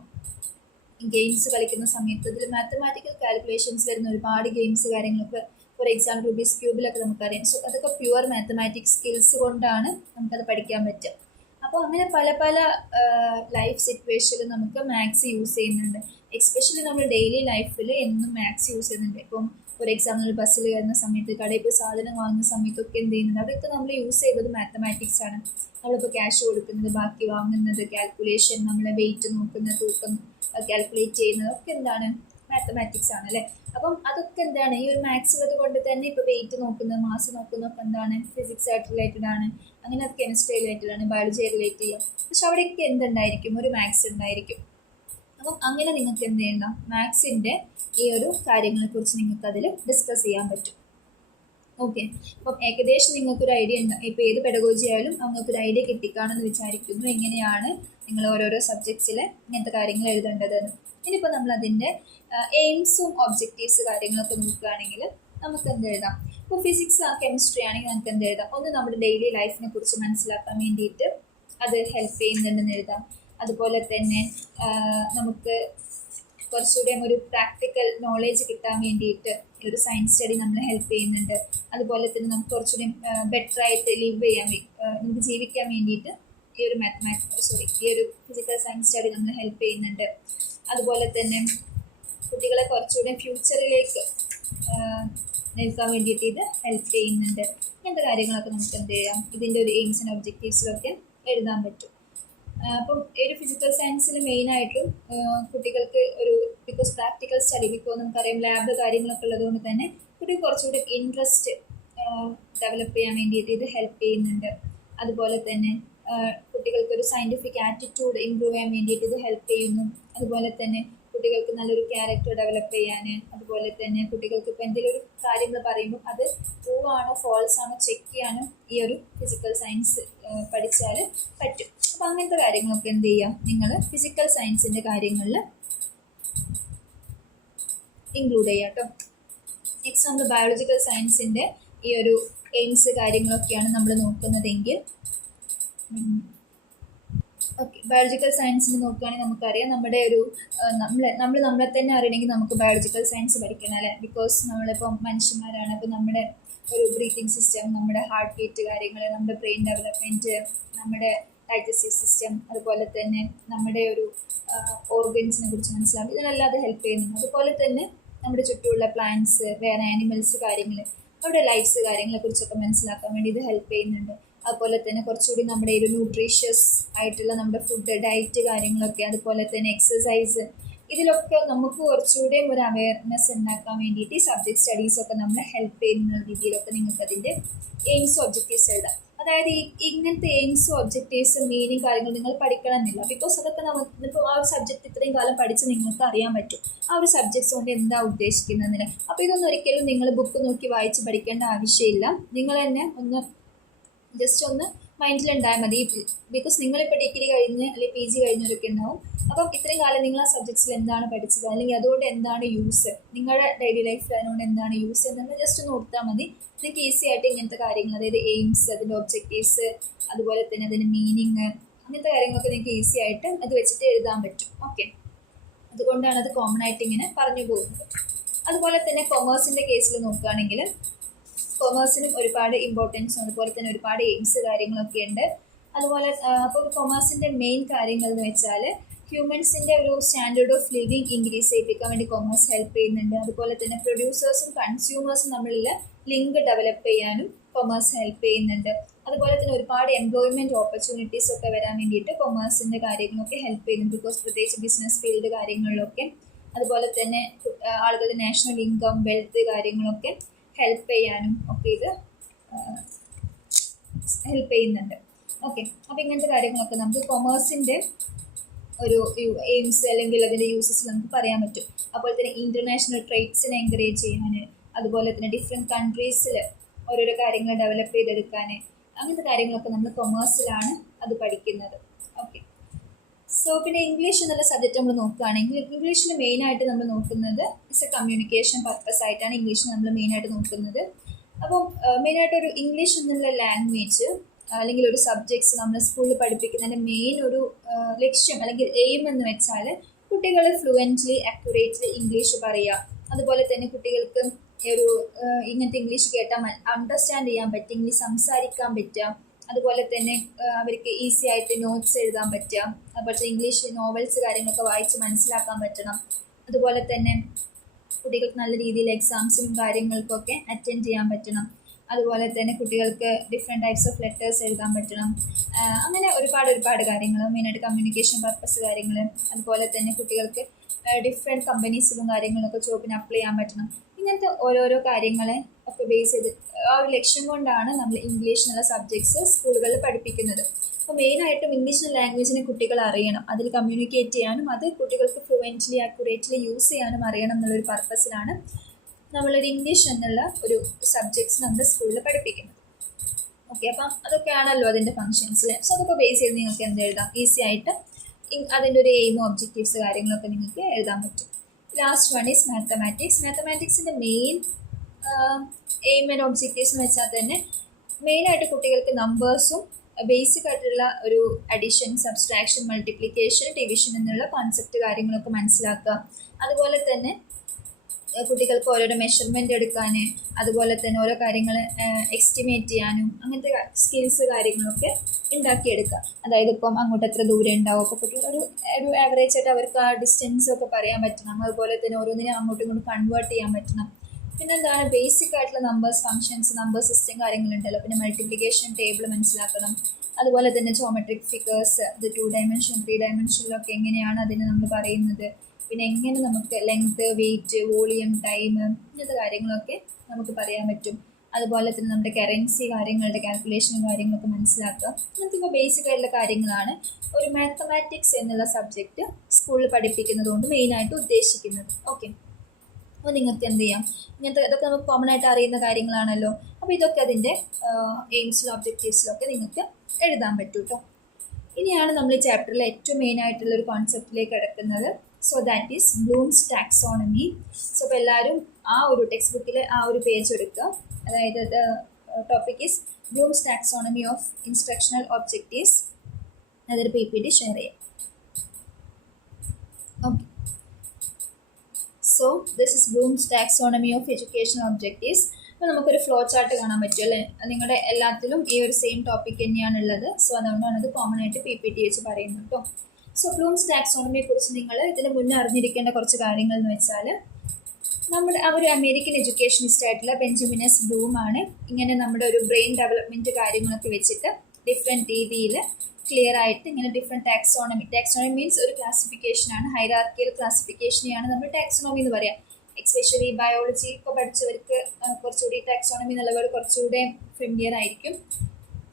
ഗെയിംസ് കളിക്കുന്ന സമയത്ത് ഇതിൽ മാത്തമാറ്റിക്കൽ കാൽക്കുലേഷൻസ് വരുന്ന ഒരുപാട് ഗെയിംസ് കാര്യങ്ങളൊക്കെ, ഫോർ എക്സാമ്പിൾ റുബീസ് ക്യൂബിലൊക്കെ നമുക്കറിയാം. സോ അതൊക്കെ പ്യുവർ മാത്തമാറ്റിക്സ് സ്കിൽസ് കൊണ്ടാണ് നമുക്കത് പഠിക്കാൻ പറ്റുക. അപ്പോൾ അങ്ങനെ പല പല ലൈഫ് സിറ്റുവേഷനിൽ നമുക്ക് മാത്സ് യൂസ് ചെയ്യുന്നുണ്ട്. എസ്പെഷ്യലി നമ്മൾ ഡെയിലി ലൈഫിൽ എന്നും മാത്സ് യൂസ് ചെയ്യുന്നുണ്ട്. ഇപ്പം ഫോർ എക്സാമ്പിൾ ബസ്സിൽ കയറുന്ന സമയത്ത്, കടയിൽ പോയി സാധനം വാങ്ങുന്ന സമയത്തൊക്കെ എന്ത് ചെയ്യുന്നുണ്ട്, അവിടെയൊക്കെ നമ്മൾ യൂസ് ചെയ്തത് മാത്തമാറ്റിക്സ് ആണ്. നമ്മളിപ്പോൾ ക്യാഷ് കൊടുക്കുന്നത്, ബാക്കി വാങ്ങുന്നത്, കാൽക്കുലേഷൻ, നമ്മളെ വെയിറ്റ് നോക്കുന്നത്, തൂക്കം കാൽക്കുലേറ്റ് ചെയ്യുന്നത് ഒക്കെ എന്താണ്, മാത്തമാറ്റിക്സ് ആണ് അല്ലേ. അപ്പം അതൊക്കെ എന്താണ്, ഈ ഒരു മാത്സ് ഉള്ളത് കൊണ്ട് തന്നെ ഇപ്പോൾ വെയിറ്റ് നോക്കുന്നത്, മാസ് നോക്കുന്നതൊക്കെ എന്താണ്, ഫിസിക്സ് ആയിട്ട് റിലേറ്റഡ് ആണ്. അങ്ങനെ അത് കെമിസ്ട്രി റിലേറ്റഡ് ആണ്, ബയോളജി റിലേറ്റ് ചെയ്യാം. പക്ഷെ അവിടെയൊക്കെ എന്തുണ്ടായിരിക്കും, ഒരു മാത്സ് ഉണ്ടായിരിക്കും. അപ്പം അങ്ങനെ നിങ്ങൾക്ക് എന്ത് ചെയ്യണം, മാത്സിൻ്റെ ഈ ഒരു കാര്യങ്ങളെക്കുറിച്ച് നിങ്ങൾക്ക് അതിൽ ഡിസ്കസ് ചെയ്യാൻ പറ്റും. ഓക്കെ, അപ്പം ഏകദേശം നിങ്ങൾക്കൊരു ഐഡിയ ഉണ്ട്. ഇപ്പോൾ ഏത് പെഡഗോജി ആയാലും നിങ്ങൾക്കൊരു ഐഡിയ കിട്ടിക്കാണെന്ന് വിചാരിക്കുന്നു, എങ്ങനെയാണ് നിങ്ങൾ ഓരോരോ സബ്ജക്ട്സിലെ ഇങ്ങനത്തെ കാര്യങ്ങൾ എഴുതേണ്ടതെന്ന്. ഇനിയിപ്പോൾ നമ്മൾ അതിൻ്റെ എയിംസും ഒബ്ജക്റ്റീവ്സ് കാര്യങ്ങളൊക്കെ നോക്കുകയാണെങ്കിൽ നമുക്ക് എന്ത് എഴുതാം. ഇപ്പോൾ ഫിസിക്സ് കെമിസ്ട്രി ആണെങ്കിൽ നമുക്ക് എന്ത് എഴുതാം, ഒന്ന് നമ്മുടെ ഡെയിലി ലൈഫിനെ കുറിച്ച് മനസ്സിലാക്കാൻ വേണ്ടിയിട്ട് അത് ഹെൽപ്പ് ചെയ്യുന്നുണ്ടെന്ന് എഴുതാം. അതുപോലെ തന്നെ നമുക്ക് കുറച്ചുകൂടെ ഒരു പ്രാക്ടിക്കൽ നോളേജ് കിട്ടാൻ വേണ്ടിയിട്ട് ഒരു സയൻസ് സ്റ്റഡി നമ്മളെ ഹെൽപ്പ് ചെയ്യുന്നുണ്ട്. അതുപോലെ തന്നെ നമുക്ക് കുറച്ചുകൂടി ബെറ്റർ ആയിട്ട് ലിവ് ചെയ്യാൻ, നമുക്ക് ജീവിക്കാൻ വേണ്ടിയിട്ട് ഈ ഒരു ഈ ഒരു ഫിസിക്കൽ സയൻസ് സ്റ്റഡി നമ്മളെ ഹെൽപ്പ് ചെയ്യുന്നുണ്ട്. അതുപോലെ തന്നെ കുട്ടികളെ കുറച്ചുകൂടി ഫ്യൂച്ചറിലേക്ക് നിൽക്കാൻ വേണ്ടിയിട്ട് ഇത് ഹെൽപ്പ് ചെയ്യുന്നുണ്ട്. ഇങ്ങനത്തെ കാര്യങ്ങളൊക്കെ നമുക്ക് എന്ത് ചെയ്യാം, ഇതിൻ്റെ ഒരു എയിംസ് ആൻഡ് ഒബ്ജക്റ്റീവ്സിലൊക്കെ എഴുതാൻ പറ്റും. അപ്പം ഈ ഒരു ഫിസിക്കൽ സയൻസിൽ മെയിനായിട്ടും കുട്ടികൾക്ക് ഒരു, ബിക്കോസ് പ്രാക്ടിക്കൽ സ്റ്റഡി, ബിക്കോസ് നമുക്കറിയാം ലാബ് കാര്യങ്ങളൊക്കെ ഉള്ളതുകൊണ്ട് തന്നെ കുട്ടികൾ കുറച്ചുകൂടി ഇൻട്രസ്റ്റ് ഡെവലപ്പ് ചെയ്യാൻ വേണ്ടിയിട്ട് ഇത് ഹെൽപ്പ് ചെയ്യുന്നുണ്ട്. അതുപോലെ തന്നെ കുട്ടികൾക്കൊരു സയൻറ്റിഫിക് ആറ്റിറ്റ്യൂഡ് ഇമ്പ്രൂവ് ചെയ്യാൻ വേണ്ടിയിട്ട് ഇത് ഹെൽപ്പ് ചെയ്യുന്നു. അതുപോലെ തന്നെ കുട്ടികൾക്ക് നല്ലൊരു ക്യാരക്ടർ ഡെവലപ്പ് ചെയ്യാൻ, അതുപോലെ തന്നെ കുട്ടികൾക്ക് ഇപ്പോൾ എന്തെങ്കിലും ഒരു കാര്യങ്ങൾ പറയുമ്പോൾ അത് ട്രൂ ആണോ ഫോൾസ് ആണോ ചെക്ക് ചെയ്യാനും ഈ ഒരു ഫിസിക്കൽ സയൻസ് പഠിച്ചാൽ പറ്റും. അപ്പോൾ അങ്ങനത്തെ കാര്യങ്ങളൊക്കെ എന്ത് ചെയ്യാം, നിങ്ങൾ ഫിസിക്കൽ സയൻസിൻ്റെ കാര്യങ്ങളിൽ ഇൻക്ലൂഡ് ചെയ്യാം കേട്ടോ. നെക്സ്റ്റ് നമ്മൾ ബയോളജിക്കൽ സയൻസിൻ്റെ ഈ ഒരു എയിംസ് കാര്യങ്ങളൊക്കെയാണ് നമ്മൾ നോക്കുന്നതെങ്കിൽ, ഓക്കെ, ബയോളജിക്കൽ സയൻസിന് നോക്കുകയാണെങ്കിൽ നമുക്കറിയാം നമ്മുടെ ഒരു നമ്മളെ തന്നെ അറിയണമെങ്കിൽ നമുക്ക് ബയോളജിക്കൽ സയൻസ് പഠിക്കണം അല്ലേ. ബിക്കോസ് നമ്മളിപ്പോൾ മനുഷ്യന്മാരാണ്. അപ്പോൾ നമ്മുടെ ഒരു ബ്രീത്തിങ് സിസ്റ്റം, നമ്മുടെ ഹാർട്ട് ബീറ്റ് കാര്യങ്ങൾ, നമ്മുടെ ബ്രെയിൻ ഡെവലപ്മെൻറ്റ്, നമ്മുടെ ഡൈജസ്റ്റീവ് സിസ്റ്റം, അതുപോലെ തന്നെ നമ്മുടെ ഒരു ഓർഗൻസിനെ കുറിച്ച് മനസ്സിലാക്കും. ഇതിനെല്ലാം അത് ഹെൽപ്പ് ചെയ്യുന്നുണ്ട്. അതുപോലെ തന്നെ നമ്മുടെ ചുറ്റുമുള്ള പ്ലാന്റ്സ്, വേറെ ആനിമൽസ് കാര്യങ്ങൾ, അവരുടെ ലൈഫ്സ് കാര്യങ്ങളെക്കുറിച്ചൊക്കെ മനസ്സിലാക്കാൻ വേണ്ടി ഇത് ഹെൽപ്പ് ചെയ്യുന്നുണ്ട്. അതുപോലെ തന്നെ കുറച്ചുകൂടി നമ്മുടെ ഒരു ന്യൂട്രീഷ്യസ് ആയിട്ടുള്ള നമ്മുടെ ഫുഡ് ഡയറ്റ് കാര്യങ്ങളൊക്കെ, അതുപോലെ തന്നെ എക്സസൈസ്, ഇതിലൊക്കെ നമുക്ക് കുറച്ചുകൂടെ ഒരു അവയർനെസ് ഉണ്ടാക്കാൻ വേണ്ടിയിട്ട് ഈ സബ്ജക്ട് സ്റ്റഡീസൊക്കെ നമ്മളെ ഹെൽപ്പ് ചെയ്യുന്ന രീതിയിലൊക്കെ നിങ്ങൾക്ക് അതിൻ്റെ എയിംസും ഒബ്ജക്റ്റീവ്സ് എഴുതാം. അതായത് ഇങ്ങനത്തെ എയിംസും ഒബ്ജക്റ്റീവ്സും മീനിങ് കാര്യങ്ങൾ നിങ്ങൾ പഠിക്കണമെന്നില്ല. ബിക്കോസ് അതൊക്കെ ഇപ്പോൾ ആ ഒരു സബ്ജക്റ്റ് ഇത്രയും കാലം പഠിച്ച് നിങ്ങൾക്ക് അറിയാൻ പറ്റും ആ ഒരു സബ്ജക്ട്സ് കൊണ്ട് എന്താ ഉദ്ദേശിക്കുന്നതിന്. അപ്പോൾ ഇതൊന്നും ഒരിക്കലും നിങ്ങൾ ബുക്ക് നോക്കി വായിച്ച് പഠിക്കേണ്ട ആവശ്യമില്ല. നിങ്ങൾ തന്നെ ഒന്ന് ജസ്റ്റ് ഒന്ന് മൈൻഡിലുണ്ടായാൽ മതി. ബിക്കോസ് നിങ്ങളിപ്പോൾ ഡിഗ്രി കഴിഞ്ഞ് അല്ലെങ്കിൽ PG കഴിഞ്ഞവരൊക്കെ ഉണ്ടാവും. അപ്പം ഇത്രയും കാലം നിങ്ങൾ ആ സബ്ജക്ട്സിൽ എന്താണ് പഠിച്ചത്, അല്ലെങ്കിൽ അതുകൊണ്ട് എന്താണ് യൂസ്, നിങ്ങളുടെ ഡെയിലി ലൈഫിൽ അതുകൊണ്ട് എന്താണ് യൂസ് എന്നുള്ളത് ജസ്റ്റ് ഒന്ന് ഓർത്താൽ മതി. നിങ്ങൾക്ക് ഈസി ആയിട്ട് ഇങ്ങനത്തെ കാര്യങ്ങൾ, അതായത് എയിംസ്, അതിൻ്റെ ഒബ്ജക്റ്റീവ്സ്, അതുപോലെ തന്നെ അതിൻ്റെ മീനിങ്, അങ്ങനത്തെ കാര്യങ്ങളൊക്കെ നിങ്ങൾക്ക് ഈസി ആയിട്ട് അത് വെച്ചിട്ട് എഴുതാൻ പറ്റും. ഓക്കെ, അതുകൊണ്ടാണ് അത് കോമൺ ആയിട്ട് ഇങ്ങനെ പറഞ്ഞു പോകുന്നത്. അതുപോലെ തന്നെ കൊമേഴ്സിൻ്റെ കേസിൽ നോക്കുകയാണെങ്കിൽ കൊമേഴ്സിനും ഒരുപാട് ഇമ്പോർട്ടൻസും അതുപോലെ തന്നെ ഒരുപാട് എയിംസ് കാര്യങ്ങളൊക്കെ ഉണ്ട്. അതുപോലെ അപ്പോൾ കൊമേഴ്സിൻ്റെ മെയിൻ കാര്യങ്ങൾ എന്ന് വെച്ചാൽ ഹ്യൂമൻസിൻ്റെ ഒരു സ്റ്റാൻഡേർഡ് ഓഫ് ലിവിങ് ഇൻക്രീസ് ചെയ്യിപ്പിക്കാൻ വേണ്ടി കൊമേഴ്സ് ഹെൽപ്പ് ചെയ്യുന്നുണ്ട്. അതുപോലെ തന്നെ പ്രൊഡ്യൂസേഴ്സും കൺസ്യൂമേഴ്സും തമ്മിലുള്ള ലിങ്ക് ഡെവലപ്പ് ചെയ്യാനും കൊമേഴ്സ് ഹെൽപ്പ് ചെയ്യുന്നുണ്ട്. അതുപോലെ തന്നെ ഒരുപാട് എംപ്ലോയ്മെൻറ്റ് ഓപ്പർച്യൂണിറ്റീസ് ഒക്കെ വരാൻ വേണ്ടിയിട്ട് കൊമേഴ്സിൻ്റെ കാര്യങ്ങളൊക്കെ ഹെൽപ്പ് ചെയ്യുന്നുണ്ട്. ബിക്കോസ് പ്രത്യേകിച്ച് ബിസിനസ് ഫീൽഡ് കാര്യങ്ങളിലൊക്കെ, അതുപോലെ തന്നെ ആളുകളുടെ നാഷണൽ ഇൻകം, വെൽത്ത് കാര്യങ്ങളൊക്കെ ഹെൽപ്പ് ചെയ്യാനും ഒക്കെ ഇത് ഹെൽപ്പ് ചെയ്യുന്നുണ്ട്. ഓക്കെ, അപ്പോൾ ഇങ്ങനത്തെ കാര്യങ്ങളൊക്കെ നമുക്ക് കൊമേഴ്സിൻ്റെ ഒരു എയിംസ് അല്ലെങ്കിൽ അതിൻ്റെ യൂസസ് നമുക്ക് പറയാൻ പറ്റും. അതുപോലെ തന്നെ ഇൻ്റർനാഷണൽ ട്രേഡ്സിനെ എൻകറേജ് ചെയ്യാൻ, അതുപോലെ തന്നെ ഡിഫറെൻറ്റ് കൺട്രീസിൽ ഓരോരോ കാര്യങ്ങൾ ഡെവലപ്പ് ചെയ്തെടുക്കാൻ, അങ്ങനത്തെ കാര്യങ്ങളൊക്കെ നമ്മൾ കൊമേഴ്സിലാണ് അത് പഠിക്കുന്നത്. ഓക്കെ, സോ പിന്നെ ഇംഗ്ലീഷ് എന്നുള്ള സബ്ജക്റ്റ് നമ്മൾ നോക്കുകയാണെങ്കിൽ ഇംഗ്ലീഷിൽ മെയിനായിട്ട് നമ്മൾ നോക്കുന്നത് ഇറ്റ്സ് എ കമ്മ്യൂണിക്കേഷൻ പർപ്പസ് ആയിട്ടാണ് ഇംഗ്ലീഷ് നമ്മൾ മെയിനായിട്ട് നോക്കുന്നത്. അപ്പം മെയിനായിട്ടൊരു ഇംഗ്ലീഷ് എന്നുള്ള ലാംഗ്വേജ് അല്ലെങ്കിൽ ഒരു സബ്ജക്ട്സ് നമ്മൾ സ്കൂളിൽ പഠിപ്പിക്കുന്നതിൻ്റെ മെയിൻ ഒരു ലക്ഷ്യം അല്ലെങ്കിൽ എയിം എന്ന് വെച്ചാൽ കുട്ടികൾ ഫ്ലുവൻ്റ്ലി അക്യുറേറ്റ്ലി ഇംഗ്ലീഷ് പറയുക, അതുപോലെ തന്നെ കുട്ടികൾക്ക് ഒരു ഇങ്ങനത്തെ ഇംഗ്ലീഷ് കേട്ടാൽ അണ്ടർസ്റ്റാൻഡ് ചെയ്യാൻ പറ്റും, ഇംഗ്ലീഷ് സംസാരിക്കാൻ പറ്റുക, അതുപോലെ തന്നെ അവർക്ക് ഈസി ആയിട്ട് നോട്ട്സ് എഴുതാൻ പറ്റുക, അതുപോലെ ഇംഗ്ലീഷ് നോവൽസ് കാര്യങ്ങളൊക്കെ വായിച്ച് മനസ്സിലാക്കാൻ പറ്റണം, അതുപോലെ തന്നെ കുട്ടികൾക്ക് നല്ല രീതിയിൽ എക്സാംസിനും കാര്യങ്ങൾക്കൊക്കെ അറ്റൻഡ് ചെയ്യാൻ പറ്റണം, അതുപോലെ തന്നെ കുട്ടികൾക്ക് ഡിഫറെൻറ്റ് ടൈപ്സ് ഓഫ് ലെറ്റേഴ്സ് എഴുതാൻ പറ്റണം. അങ്ങനെ ഒരുപാട് കാര്യങ്ങൾ, മെയിനായിട്ട് കമ്മ്യൂണിക്കേഷൻ പർപ്പസ് കാര്യങ്ങൾ, അതുപോലെ തന്നെ കുട്ടികൾക്ക് ഡിഫറെൻറ്റ് കമ്പനീസിലും കാര്യങ്ങളൊക്കെ ജോബിന് അപ്ലൈ ചെയ്യാൻ പറ്റണം. ഇങ്ങനത്തെ ഓരോരോ കാര്യങ്ങളെ ഒക്കെ ബേസ് ചെയ്ത് ആ ഒരു ലക്ഷ്യം കൊണ്ടാണ് നമ്മൾ ഇംഗ്ലീഷ് എന്നുള്ള സബ്ജക്ട്സ് സ്കൂളുകളിൽ പഠിപ്പിക്കുന്നത്. അപ്പോൾ മെയിനായിട്ടും ഇംഗ്ലീഷ് ലാംഗ്വേജിനെ കുട്ടികൾ അറിയണം, അതിൽ കമ്മ്യൂണിക്കേറ്റ് ചെയ്യാനും അത് കുട്ടികൾക്ക് ഫ്ലുവൻ്റ്ലി അക്യുറേറ്റ്ലി യൂസ് ചെയ്യാനും അറിയണം എന്നുള്ളൊരു പർപ്പസിലാണ് നമ്മളൊരു ഇംഗ്ലീഷ് എന്നുള്ള ഒരു സബ്ജക്ട്സ് നമ്മൾ സ്കൂളിൽ പഠിപ്പിക്കുന്നത്. ഓക്കെ, അപ്പം അതൊക്കെയാണല്ലോ അതിൻ്റെ ഫങ്ഷൻസ്. സോ അതൊക്കെ ബേസ് ചെയ്ത് നിങ്ങൾക്ക് എന്ത് എഴുതാം, ഈസി ആയിട്ട് അതിൻ്റെ ഒരു എയിമും ഒബ്ജക്റ്റീവ്സ് കാര്യങ്ങളൊക്കെ നിങ്ങൾക്ക് എഴുതാൻ പറ്റും. Last one is mathematics. മാത്തമാറ്റിക്സിൻ്റെ മെയിൻ എയിം ആൻഡ് ഒബ്ജക്റ്റീവ്സ് എന്ന് വെച്ചാൽ തന്നെ മെയിനായിട്ട് കുട്ടികൾക്ക് നമ്പേഴ്സും ബേസിക് ആയിട്ടുള്ള ഒരു അഡിഷൻ, സബ്സ്ട്രാക്ഷൻ, മൾട്ടിപ്ലിക്കേഷൻ, ഡിവിഷൻ എന്നുള്ള കോൺസെപ്റ്റ് കാര്യങ്ങളൊക്കെ മനസ്സിലാക്കുക. അതുപോലെ തന്നെ കുട്ടികൾക്ക് ഓരോരോ മെഷർമെൻ്റ് എടുക്കാൻ, അതുപോലെ തന്നെ ഓരോ കാര്യങ്ങൾ എസ്റ്റിമേറ്റ് ചെയ്യാനും അങ്ങനത്തെ സ്കിൽസ് കാര്യങ്ങളൊക്കെ ഉണ്ടാക്കിയെടുക്കുക. അതായത് ഇപ്പം അങ്ങോട്ട് എത്ര ദൂരം ഉണ്ടാവും, അപ്പോൾ കുട്ടികൾ ഒരു ആവറേജ് ആയിട്ട് അവർക്ക് ആ ഡിസ്റ്റൻസ് ഒക്കെ പറയാൻ പറ്റണം, അതുപോലെ തന്നെ ഓരോന്നിനും അങ്ങോട്ടും ഇങ്ങോട്ടും കൺവേർട്ട് ചെയ്യാൻ പറ്റണം. പിന്നെ എന്താണ് ബേസിക് ആയിട്ടുള്ള നമ്പേഴ്സ് ഫങ്ഷൻസ്, നമ്പർ സിസ്റ്റം കാര്യങ്ങളുണ്ടല്ലോ, പിന്നെ മൾട്ടിപ്ലിക്കേഷൻ ടേബിൾ മനസ്സിലാക്കണം, അതുപോലെ തന്നെ ജോമെട്രിക് ഫിഗേഴ്സ്, ഇത് 2 ഡയമെൻഷൻ 3 ഡയമെൻഷനിലൊക്കെ എങ്ങനെയാണ് അതിനെ നമ്മൾ പറയുന്നത്, പിന്നെ എങ്ങനെ നമുക്ക് ലെങ്ത്, വെയിറ്റ്, വോളിയം, ടൈം ഇങ്ങനത്തെ കാര്യങ്ങളൊക്കെ നമുക്ക് പറയാൻ പറ്റും. അതുപോലെ തന്നെ നമ്മുടെ കറൻസി കാര്യങ്ങളുടെ കാൽക്കുലേഷനും കാര്യങ്ങളൊക്കെ മനസ്സിലാക്കുക. അങ്ങനത്തെ ബേസിക് ആയിട്ടുള്ള കാര്യങ്ങളാണ് ഒരു മാത്തമാറ്റിക്സ് എന്നുള്ള സബ്ജക്റ്റ് സ്കൂളിൽ പഠിപ്പിക്കുന്നത് കൊണ്ട് മെയിനായിട്ട് ഉദ്ദേശിക്കുന്നത്. ഓക്കെ, അപ്പോൾ നിങ്ങൾക്ക് എന്ത് ചെയ്യാം, ഇങ്ങനത്തെ ഇതൊക്കെ നമുക്ക് കോമൺ ആയിട്ട് അറിയുന്ന കാര്യങ്ങളാണല്ലോ. അപ്പോൾ ഇതൊക്കെ അതിൻ്റെ എയിംസിലും ഒബ്ജക്റ്റീവ്സിലും ഒക്കെ നിങ്ങൾക്ക് എഴുതാൻ പറ്റും കേട്ടോ. ഇനിയാണ് നമ്മൾ ഈ ചാപ്റ്ററിൽ ഏറ്റവും മെയിനായിട്ടുള്ള ഒരു കോൺസെപ്റ്റിലേക്ക് കിടക്കുന്നത്. So that is Bloom's taxonomy. So അപ്പോൾ എല്ലാവരും ആ ഒരു ടെക്സ്റ്റ് ബുക്കിൽ ആ ഒരു പേജ് എടുക്കുക. അതായത് topic is Bloom's taxonomy of instructional objectives. അതൊരു PPT ഷെയർ ചെയ്യാം. Okay, so this is Bloom's taxonomy of educational objectives. അപ്പോൾ നമുക്കൊരു ഫ്ലോ ചാർട്ട് കാണാൻ പറ്റും അല്ലേ. നിങ്ങളുടെ എല്ലാത്തിലും ഈ ഒരു സെയിം ടോപ്പിക് തന്നെയാണുള്ളത്. സോ അതുകൊണ്ടാണ് അത് കോമൺ ആയിട്ട് PPT വെച്ച് പറയുന്നത് കേട്ടോ. സോ ബ്ലൂംസ് ടാക്സോണമിയെ കുറിച്ച് നിങ്ങൾ ഇതിന് മുന്നേ അറിഞ്ഞിരിക്കേണ്ട കുറച്ച് കാര്യങ്ങൾ എന്ന് വെച്ചാൽ, നമ്മുടെ ആ ഒരു അമേരിക്കൻ എഡ്യൂക്കേഷനിസ്റ്റ് ആയിട്ടുള്ള ബെഞ്ചമിനസ് ബ്ലൂം ആണ് ഇങ്ങനെ നമ്മുടെ ഒരു ബ്രെയിൻ ഡെവലപ്മെൻറ്റ് കാര്യങ്ങളൊക്കെ വെച്ചിട്ട് ഡിഫറെൻറ്റ് രീതിയിൽ ക്ലിയർ ആയിട്ട് ഇങ്ങനെ ഡിഫറെൻറ്റ് ടാക്സോണമി മീൻസ് ഒരു ക്ലാസിഫിക്കേഷനാണ്, ഹൈറാർക്കിയൽ ക്ലാസിഫിക്കേഷനെയാണ് നമ്മൾ ടാക്സോണമി എന്ന് പറയാം. എക്സ്പെഷ്യലി ബയോളജി ഇപ്പോൾ പഠിച്ചവർക്ക് കുറച്ചുകൂടി ടാക്സോണമി എന്നുള്ള വേർഡ് കുറച്ചുകൂടെ ഫെമിലിയർ ആയിരിക്കും.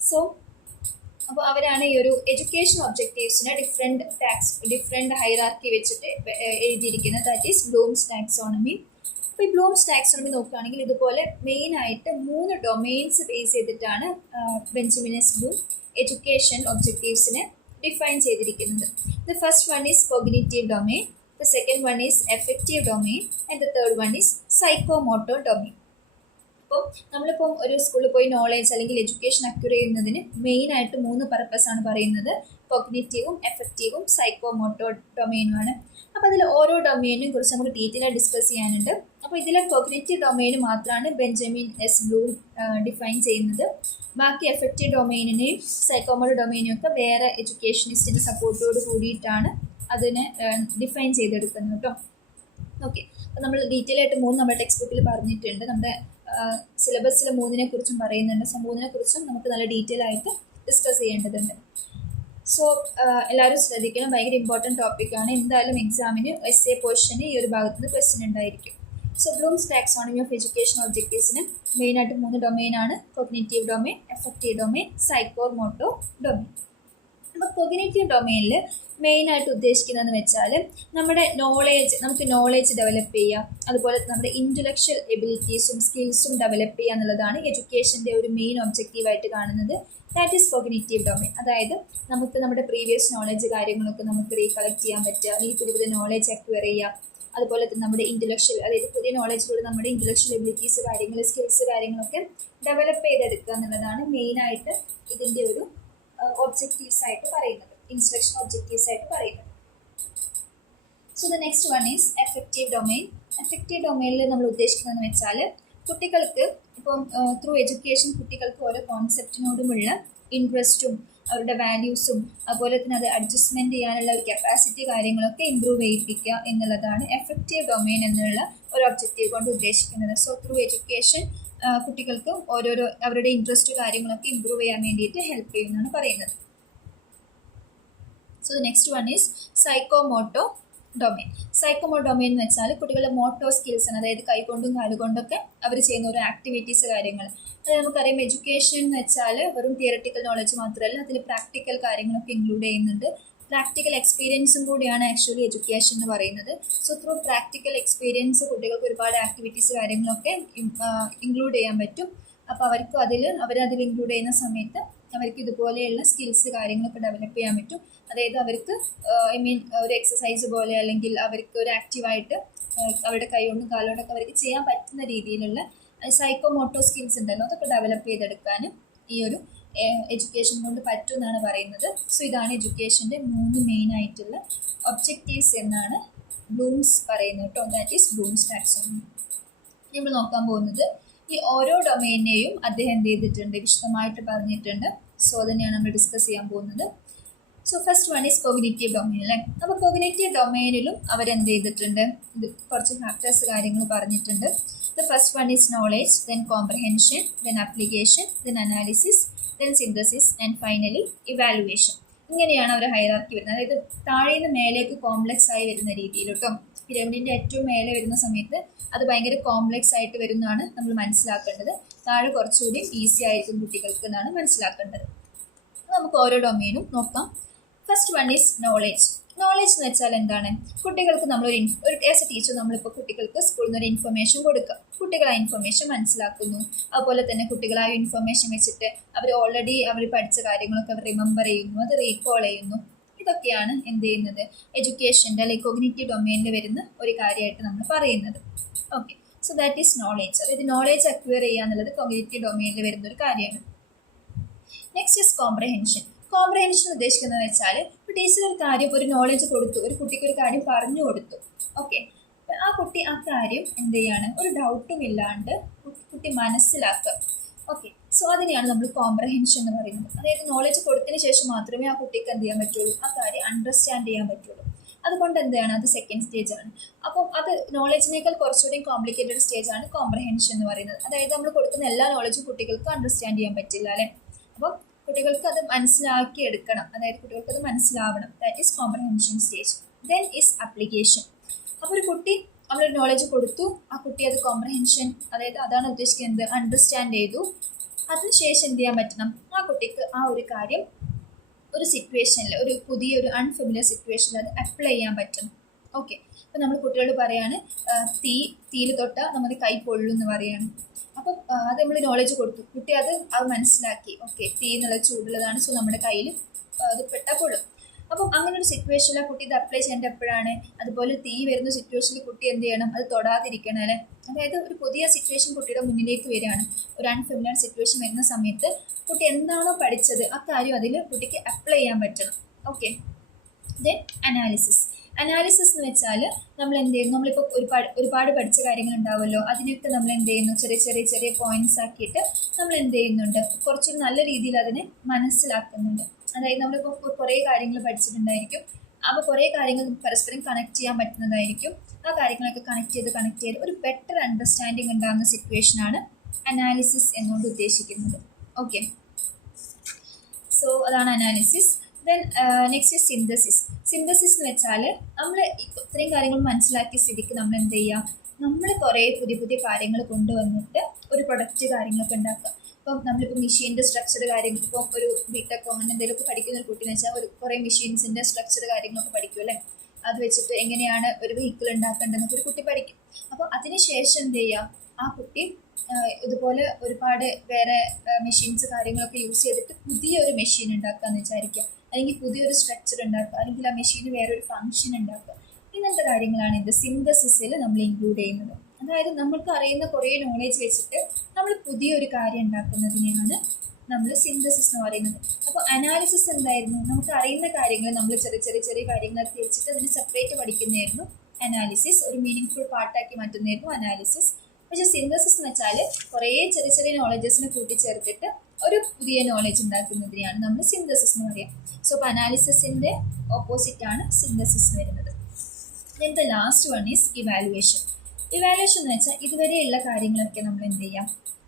സോ അപ്പോൾ അവരാണ് ഈ ഒരു എഡ്യൂക്കേഷൻ ഒബ്ജക്റ്റീവ്സിനെ ഡിഫറെൻറ്റ് ഹൈറാർക്കി വെച്ചിട്ട് എഴുതിയിരിക്കുന്നത്. That is Bloom's taxonomy. അപ്പോൾ ഈ ബ്ലൂംസ് ടാക്സോണമി നോക്കുകയാണെങ്കിൽ ഇതുപോലെ മെയിനായിട്ട് 3 ഡൊമെയിൻസ് ബേസ് ചെയ്തിട്ടാണ് ബെഞ്ചമിനസ് ബ്ലൂം എഡ്യൂക്കേഷൻ ഒബ്ജക്റ്റീവ്സിനെ ഡിഫൈൻ ചെയ്തിരിക്കുന്നത്. The first one is cognitive domain, the second one is affective domain and the third one is psychomotor domain. അപ്പം നമ്മളിപ്പം ഒരു സ്കൂളിൽ പോയി നോളേജ് അല്ലെങ്കിൽ എഡ്യൂക്കേഷൻ അക്വയർ ചെയ്യുന്നതിന് മെയിനായിട്ട് 3 പർപ്പസാണ് പറയുന്നത്. കോഗ്നിറ്റീവും എഫക്റ്റീവും സൈക്കോമോട്ടോർ ഡൊമെയിനുമാണ്. അപ്പോൾ അതിൽ ഓരോ ഡൊമെയിനും കുറിച്ച് നമുക്ക് ഡീറ്റെയിൽ ആയി ഡിസ്കസ് ചെയ്യാനുണ്ട്. അപ്പോൾ ഇതിലെ കോഗ്നിറ്റീവ് ഡൊമെയിൻ മാത്രമാണ് ബെഞ്ചമിൻ എസ് ബ്ലൂം ഡിഫൈൻ ചെയ്യുന്നത്. ബാക്കി എഫക്റ്റീവ് ഡൊമെയിനിനെയും സൈക്കോമോട്ടോർ ഡൊമെയിനും ഒക്കെ വേറെ എഡ്യൂക്കേഷനിസ്റ്റിൻ്റെ സപ്പോർട്ടോട് കൂടിയിട്ടാണ് അതിനെ ഡിഫൈൻ ചെയ്തെടുക്കുന്നത് കേട്ടോ. ഓക്കെ, അപ്പോൾ നമ്മൾ ഡീറ്റെയിൽ ആയിട്ട് 3 നമ്മുടെ ടെക്സ്റ്റ് ബുക്കിൽ പറഞ്ഞിട്ടുണ്ട്. നമ്മുടെ സിലബസിൽ 3 കുറിച്ചും പറയുന്നുണ്ട്. സോ 3 കുറിച്ചും നമുക്ക് നല്ല ഡീറ്റെയിൽ ആയിട്ട് ഡിസ്കസ് ചെയ്യേണ്ടതുണ്ട്. സോ എല്ലാവരും ശ്രദ്ധിക്കണം, ഭയങ്കര ഇമ്പോർട്ടൻറ്റ് ടോപ്പിക്കാണ്. എന്തായാലും എക്സാമിന് എസ്എ പോർഷന് ഈ ഒരു ഭാഗത്ത് നിന്ന് ക്വസ്റ്റ്യൻ ഉണ്ടായിരിക്കും. So Bloom's taxonomy of education ഒബ്ജക്റ്റീവ്സിന് മെയിനായിട്ട് 3 ഡൊമെയിനാണ്: cognitive domain, affective domain, psychomotor domain. അപ്പോൾ കോഗ്നിറ്റീവ് ഡൊമെയിനിൽ മെയിനായിട്ട് ഉദ്ദേശിക്കുന്നതെന്ന് വെച്ചാൽ നമ്മുടെ നമുക്ക് നോളേജ് ഡെവലപ്പ് ചെയ്യുക, അതുപോലെ നമ്മുടെ ഇൻ്റലക്ച്വൽ എബിലിറ്റീസും സ്കിൽസും ഡെവലപ്പ് ചെയ്യുക എന്നുള്ളതാണ് എഡ്യൂക്കേഷൻ്റെ ഒരു മെയിൻ ഒബ്ജക്റ്റീവായിട്ട് കാണുന്നത്. That is cognitive domain. അതായത് നമുക്ക് നമ്മുടെ പ്രീവിയസ് നോളേജ് കാര്യങ്ങളൊക്കെ നമുക്ക് റീകളക്ട് ചെയ്യാൻ പറ്റുക, അല്ലെങ്കിൽ പുതിയ നോളേജ് അക്വയർ ചെയ്യുക. അതുപോലെ തന്നെ നമ്മുടെ ഇൻ്റലക്ച്വൽ, അതായത് പുതിയ നോളേജിലൂടെ നമ്മുടെ ഇൻ്റലക്ച്വൽ എബിലിറ്റീസ് കാര്യങ്ങൾ, സ്കിൽസ് കാര്യങ്ങളൊക്കെ ഡെവലപ്പ് ചെയ്തെടുക്കുക എന്നുള്ളതാണ് മെയിനായിട്ട് ഇതിൻ്റെ ഒരു ഒബ്ജക്റ്റീവ്സ് ആയിട്ട് പറയുന്നത്, ഇൻസ്ട്രക്ഷൻ ഒബ്ജക്റ്റീവ്സ് ആയിട്ട് പറയുന്നത്. So the next one is affective domain. Affective ഡൊമെയിനിൽ നമ്മൾ ഉദ്ദേശിക്കുന്നതെന്ന് വെച്ചാൽ കുട്ടികൾക്ക് ഇപ്പം ത്രൂ എഡ്യൂക്കേഷൻ കുട്ടികൾക്ക് ഓരോ കോൺസെപ്റ്റിനോടുമുള്ള ഇൻട്രസ്റ്റും അവരുടെ വാല്യൂസും അതുപോലെ തന്നെ അത് അഡ്ജസ്റ്റ്മെൻറ്റ് ചെയ്യാനുള്ള ഒരു കപ്പാസിറ്റി കാര്യങ്ങളൊക്കെ ഇമ്പ്രൂവ് ചെയ്യിപ്പിക്കുക എന്നുള്ളതാണ് എഫക്റ്റീവ് ഡൊമെയിൻ എന്നുള്ള ഒരു ഒബ്ജക്റ്റീവ് കൊണ്ട് ഉദ്ദേശിക്കുന്നത്. സോ ത്രൂ എഡ്യൂക്കേഷൻ കുട്ടികൾക്ക് ഓരോരോ അവരുടെ ഇൻട്രസ്റ്റ് കാര്യങ്ങളൊക്കെ ഇമ്പ്രൂവ് ചെയ്യാൻ വേണ്ടിയിട്ട് ഹെൽപ്പ് ചെയ്യുമെന്നാണ് പറയുന്നത്. So next one is psychomotor domain. Psychomotor domain എന്ന് വെച്ചാൽ കുട്ടികളുടെ മോട്ടോ സ്കിൽസ് ആണ്, അതായത് കൈകൊണ്ടും കാലുകൊണ്ടൊക്കെ അവർ ചെയ്യുന്ന ഓരോ ആക്ടിവിറ്റീസ് കാര്യങ്ങൾ. അതായത് നമുക്കറിയാം എഡ്യൂക്കേഷൻ എന്ന് വെച്ചാൽ വെറും തിയറട്ടിക്കൽ നോളജ് മാത്രമല്ല, അതിൽ പ്രാക്ടിക്കൽ കാര്യങ്ങളൊക്കെ ഇൻക്ലൂഡ് ചെയ്യുന്നുണ്ട്. പ്രാക്ടിക്കൽ എക്സ്പീരിയൻസും കൂടിയാണ് ആക്ച്വലി എഡ്യൂക്കേഷൻ എന്ന് പറയുന്നത്. സോ ത്രൂ പ്രാക്ടിക്കൽ എക്സ്പീരിയൻസ് കുട്ടികൾക്ക് ഒരുപാട് ആക്ടിവിറ്റീസ് കാര്യങ്ങളൊക്കെ ഇൻക്ലൂഡ് ചെയ്യാൻ പറ്റും. അപ്പോൾ അവരതിൽ ഇൻക്ലൂഡ് ചെയ്യുന്ന സമയത്ത് അവർക്ക് ഇതുപോലെയുള്ള സ്കിൽസ് കാര്യങ്ങളൊക്കെ ഡെവലപ്പ് ചെയ്യാൻ പറ്റും. അതായത് അവർക്ക് ഒരു എക്സസൈസ് പോലെ അല്ലെങ്കിൽ അവർക്ക് ഒരു ആക്റ്റീവായിട്ട് അവരുടെ കൈകൊണ്ടും കാലുകൊണ്ടൊക്കെ അവർക്ക് ചെയ്യാൻ പറ്റുന്ന രീതിയിലുള്ള സൈക്കോമോട്ടോ സ്കിൽസ് ഉണ്ടല്ലോ, അതൊക്കെ ഡെവലപ്പ് ചെയ്തെടുക്കാനും ഈ ഒരു എഡ്യൂക്കേഷൻ കൊണ്ട് പറ്റും എന്നാണ് പറയുന്നത്. സോ ഇതാണ് എഡ്യൂക്കേഷൻ്റെ 3 മെയിൻ ആയിട്ടുള്ള ഒബ്ജക്റ്റീവ്സ് എന്നാണ് ബ്ലൂംസ് പറയുന്നത് കേട്ടോ. That is Bloom's taxonomy. നമ്മൾ നോക്കാൻ പോകുന്നത് ഈ ഓരോ ഡൊമെയിനെയും അദ്ദേഹം എന്ത് ചെയ്തിട്ടുണ്ട്, വിശദമായിട്ട് പറഞ്ഞിട്ടുണ്ട്. സോ തന്നെയാണ് നമ്മൾ ഡിസ്കസ് ചെയ്യാൻ പോകുന്നത്. So first one is cognitive domain അല്ലേ. അപ്പോൾ കോഗ്നിറ്റീവ് ഡൊമെയിനിലും അവരെന്ത് ചെയ്തിട്ടുണ്ട്, ഇത് കുറച്ച് ഫാക്ടേഴ്സ് കാര്യങ്ങൾ പറഞ്ഞിട്ടുണ്ട്. The first one is knowledge, then comprehension, then application, then analysis, then synthesis and finally evaluation. ഇങ്ങനെയാണ് അവർ ഹൈറാർക്കി വരുന്നത്. അതായത് താഴെ നിന്ന് മേലേക്ക് കോംപ്ലക്സ് ആയി വരുന്ന രീതിയിൽ കേട്ടോ. പിരമിഡിൻ്റെ ഏറ്റവും മേലെ വരുന്ന സമയത്ത് അത് ഭയങ്കര കോംപ്ലക്സ് ആയിട്ട് വരുന്നതാണ് നമ്മൾ മനസ്സിലാക്കേണ്ടത്. താഴെ കുറച്ചുകൂടി ഈസി ആയിരിക്കും കുട്ടികൾക്ക് എന്നാണ് മനസ്സിലാക്കേണ്ടത്. നമുക്ക് ഓരോ ഡൊമെയിനും നോക്കാം. First one is knowledge. Knowledge എന്ന് വെച്ചാൽ എന്താണ്, കുട്ടികൾക്ക് നമ്മൾ ആസ് എ ടീച്ചർ നമ്മളിപ്പോൾ കുട്ടികൾക്ക് സ്കൂളിൽ നിന്ന് ഒരു ഇൻഫർമേഷൻ കൊടുക്കുക, കുട്ടികൾ ആ ഇൻഫർമേഷൻ മനസ്സിലാക്കുന്നു. അതുപോലെ തന്നെ കുട്ടികൾ ആ ഇൻഫർമേഷൻ വെച്ചിട്ട് അവർ ഓൾറെഡി അവർ പഠിച്ച കാര്യങ്ങളൊക്കെ അവർ റിമെമ്പർ ചെയ്യുന്നു, അത് റീകോൾ ചെയ്യുന്നു. ഇതൊക്കെയാണ് എന്ത് ചെയ്യുന്നത്, എഡ്യൂക്കേഷൻ്റെ അല്ലെങ്കിൽ കോഗ്നിറ്റീവ് ഡൊമെയിനിൽ വരുന്ന ഒരു കാര്യമായിട്ട് നമ്മൾ പറയുന്നത്. Okay, so that is knowledge. അതായത് നോളേജ് അക്വയർ ചെയ്യുക എന്നുള്ളത് കോഗ്നിറ്റീവ് ഡൊമെയിനിൽ വരുന്ന ഒരു കാര്യമാണ്. Next is comprehension. കോംപ്രഹെൻഷൻ ഉദ്ദേശിക്കുന്നത് വെച്ചാൽ ഇപ്പോൾ ടീച്ചർ ഒരു കാര്യം ഒരു നോളേജ് കൊടുത്തു, ഒരു കുട്ടിക്ക് ഒരു കാര്യം പറഞ്ഞു കൊടുത്തു. ഓക്കെ, ആ കുട്ടി ആ കാര്യം എന്ത് ചെയ്യാണ്, ഒരു ഡൗട്ടും ഇല്ലാണ്ട് കുട്ടി മനസ്സിലാക്കുക. ഓക്കെ, സോ അതിനെയാണ് നമ്മൾ കോംപ്രഹെൻഷൻ എന്ന് പറയുന്നത്. അതായത് നോളേജ് കൊടുത്തതിന് ശേഷം മാത്രമേ ആ കുട്ടിക്ക് എന്ത് ചെയ്യാൻ പറ്റുള്ളൂ, ആ കാര്യം അണ്ടർസ്റ്റാൻഡ് ചെയ്യാൻ പറ്റുള്ളൂ. അതുകൊണ്ട് എന്താണ്, അത് സെക്കൻഡ് സ്റ്റേജാണ്. അപ്പം അത് നോളേജിനേക്കാൾ കുറച്ചുകൂടി കോംപ്ലിക്കേറ്റഡ് സ്റ്റേജാണ് കോംപ്രഹെൻഷൻ എന്ന് പറയുന്നത്. അതായത് നമ്മൾ കൊടുക്കുന്ന എല്ലാ നോളജും കുട്ടികൾക്ക് അണ്ടർസ്റ്റാൻഡ് ചെയ്യാൻ പറ്റില്ല അല്ലേ. അപ്പം കുട്ടികൾക്ക് അത് മനസ്സിലാക്കി എടുക്കണം, അതായത് കുട്ടികൾക്ക് അത് മനസ്സിലാവണം. That is comprehension stage. Then is application. അപ്പോൾ ഒരു കുട്ടി നമ്മളൊരു നോളജ് കൊടുത്തു, ആ കുട്ടി അത് കോംപ്രഹെൻഷൻ, അതായത് അതാണ് ഉദ്ദേശിക്കുന്നത്, അണ്ടർസ്റ്റാൻഡ് ചെയ്തു. അതിനുശേഷം എന്ത് ചെയ്യാൻ പറ്റണം, ആ കുട്ടിക്ക് ആ ഒരു കാര്യം ഒരു സിറ്റുവേഷനിൽ, ഒരു പുതിയൊരു അൺഫെമിലിയർ സിറ്റുവേഷനിൽ അത് അപ്ലൈ ചെയ്യാൻ പറ്റണം. ഓക്കെ. അപ്പം നമ്മൾ കുട്ടികളോട് പറയാണ് തീയിൽ തൊട്ടാൽ നമ്മുടെ കൈ പൊള്ളും എന്ന് പറയാണ്. അപ്പം അത് നമ്മൾ നോളജ് കൊടുത്തു, കുട്ടി അത് മനസ്സിലാക്കി. ഓക്കെ, തീ എന്നുള്ള ചൂടുള്ളതാണ്, സോ നമ്മുടെ കയ്യിൽ അത് പെട്ടാൽ പൊള്ളും. അപ്പം അങ്ങനെ ഒരു സിറ്റുവേഷനിൽ ആ കുട്ടി ഇത് അപ്ലൈ ചെയ്യേണ്ട എപ്പോഴാണ്? അതുപോലെ തീ വരുന്ന സിറ്റുവേഷനിൽ കുട്ടി എന്ത് ചെയ്യണം? അത് തൊടാതിരിക്കണം അല്ലേ. അതായത് ഒരു പുതിയ സിറ്റുവേഷൻ കുട്ടിയുടെ മുന്നിലേക്ക് വരികയാണ്, ഒരു അൺഫെമിലിയർ സിറ്റുവേഷൻ വരുന്ന സമയത്ത് കുട്ടി എന്താണോ പഠിച്ചത് ആ കാര്യം അതിൽ കുട്ടിക്ക് അപ്ലൈ ചെയ്യാൻ പറ്റണം. ഓക്കെ. ദെൻ അനാലിസിസ് എന്ന് വെച്ചാൽ നമ്മൾ എന്ത് ചെയ്യുന്നു? നമ്മളിപ്പോൾ ഒരുപാട് പഠിച്ച കാര്യങ്ങൾ ഉണ്ടാവുമല്ലോ, അതിനൊക്കെ നമ്മൾ എന്ത് ചെയ്യുന്നു? ചെറിയ പോയിന്റ്സ് ആക്കിയിട്ട് നമ്മൾ എന്ത് ചെയ്യുന്നുണ്ട്? കുറച്ചൊരു നല്ല രീതിയിൽ അതിനെ മനസ്സിലാക്കുന്നുണ്ട്. അതായത് നമ്മളിപ്പോൾ കുറേ കാര്യങ്ങൾ പഠിച്ചിട്ടുണ്ടായിരിക്കും, അപ്പോൾ കുറേ കാര്യങ്ങൾ പരസ്പരം കണക്ട് ചെയ്യാൻ പറ്റുന്നതായിരിക്കും. ആ കാര്യങ്ങളൊക്കെ കണക്ട് ചെയ്ത് ഒരു ബെറ്റർ അണ്ടർസ്റ്റാൻഡിങ് ഉണ്ടാകുന്ന സിറ്റുവേഷനാണ് അനാലിസിസ് എന്നുകൊണ്ട് ഉദ്ദേശിക്കുന്നത്. ഓക്കെ, സോ അതാണ് അനാലിസിസ്. ദെൻ നെക്സ്റ്റ് സിന്തസിസ് എന്ന് വെച്ചാൽ നമ്മൾ ഇത്രയും കാര്യങ്ങൾ മനസ്സിലാക്കിയ സ്ഥിതിക്ക് നമ്മൾ എന്ത് ചെയ്യുക? നമ്മൾ കുറേ പുതിയ കാര്യങ്ങൾ കൊണ്ടുവന്നിട്ട് ഒരു പ്രൊഡക്റ്റ് കാര്യങ്ങളൊക്കെ ഉണ്ടാക്കുക. ഇപ്പം നമ്മളിപ്പോൾ മെഷീൻ്റെ സ്ട്രക്ചർ കാര്യങ്ങൾ, ഇപ്പോൾ ഒരു ബിടെക്കോ അങ്ങനെ എന്തെങ്കിലുമൊക്കെ പഠിക്കുന്ന ഒരു കുട്ടി എന്ന് വെച്ചാൽ കുറേ മെഷീൻസിൻ്റെ സ്ട്രക്ചർ കാര്യങ്ങളൊക്കെ പഠിക്കും അല്ലേ. അത് വെച്ചിട്ട് എങ്ങനെയാണ് ഒരു വെഹിക്കിൾ ഉണ്ടാക്കേണ്ടതെന്നൊക്കെ ഒരു കുട്ടി പഠിക്കും. അപ്പോൾ അതിനുശേഷം എന്ത് ചെയ്യുക? ആ കുട്ടി ഇതുപോലെ ഒരുപാട് വേറെ മെഷീൻസ് കാര്യങ്ങളൊക്കെ യൂസ് ചെയ്തിട്ട് പുതിയൊരു മെഷീൻ ഉണ്ടാക്കുക എന്ന് വിചാരിക്കുക, അല്ലെങ്കിൽ പുതിയൊരു സ്ട്രക്ചർ ഉണ്ടാക്കുക, അല്ലെങ്കിൽ ആ മെഷീന് വേറൊരു ഫംഗ്ഷൻ ഉണ്ടാക്കുക. ഇങ്ങനത്തെ കാര്യങ്ങളാണ് ഇത് സിന്തസിസിൽ നമ്മൾ ഇൻക്ലൂഡ് ചെയ്യുന്നത്. അതായത് നമ്മൾക്ക് അറിയുന്ന കുറേ നോളേജ് വെച്ചിട്ട് നമ്മൾ പുതിയൊരു കാര്യം ഉണ്ടാക്കുന്നതിനെയാണ് നമ്മൾ സിന്തസിസ് എന്ന് പറയുന്നത്. അപ്പോൾ അനാലിസിസ് എന്തായിരുന്നു? നമുക്ക് അറിയുന്ന കാര്യങ്ങൾ നമ്മൾ ചെറിയ കാര്യങ്ങളൊക്കെ വെച്ചിട്ട് അതിന് സെപ്പറേറ്റ് പഠിക്കുന്നതായിരുന്നു അനാലിസിസ്. ഒരു മീനിങ് ഫുൾ പാർട്ടാക്കി മാറ്റുന്നതായിരുന്നു അനാലിസിസ്. പക്ഷേ സിന്തസിസ് എന്ന് വെച്ചാൽ കുറേ ചെറിയ നോളജസിനെ കൂട്ടിച്ചേർത്തിട്ട് ഒരു പുതിയ നോളജ് ഉണ്ടാക്കുന്നതിനെയാണ് നമ്മൾ സിന്തസിസ് എന്ന് പറയുക. സോ അപ്പോൾ അനാലിസിസിൻ്റെ ഓപ്പോസിറ്റാണ് സിന്തസിസ് വരുന്നത്. Then the last one is evaluation എന്ന് വെച്ചാൽ ഇതുവരെയുള്ള കാര്യങ്ങളൊക്കെ നമ്മൾ എന്ത് ചെയ്യാം?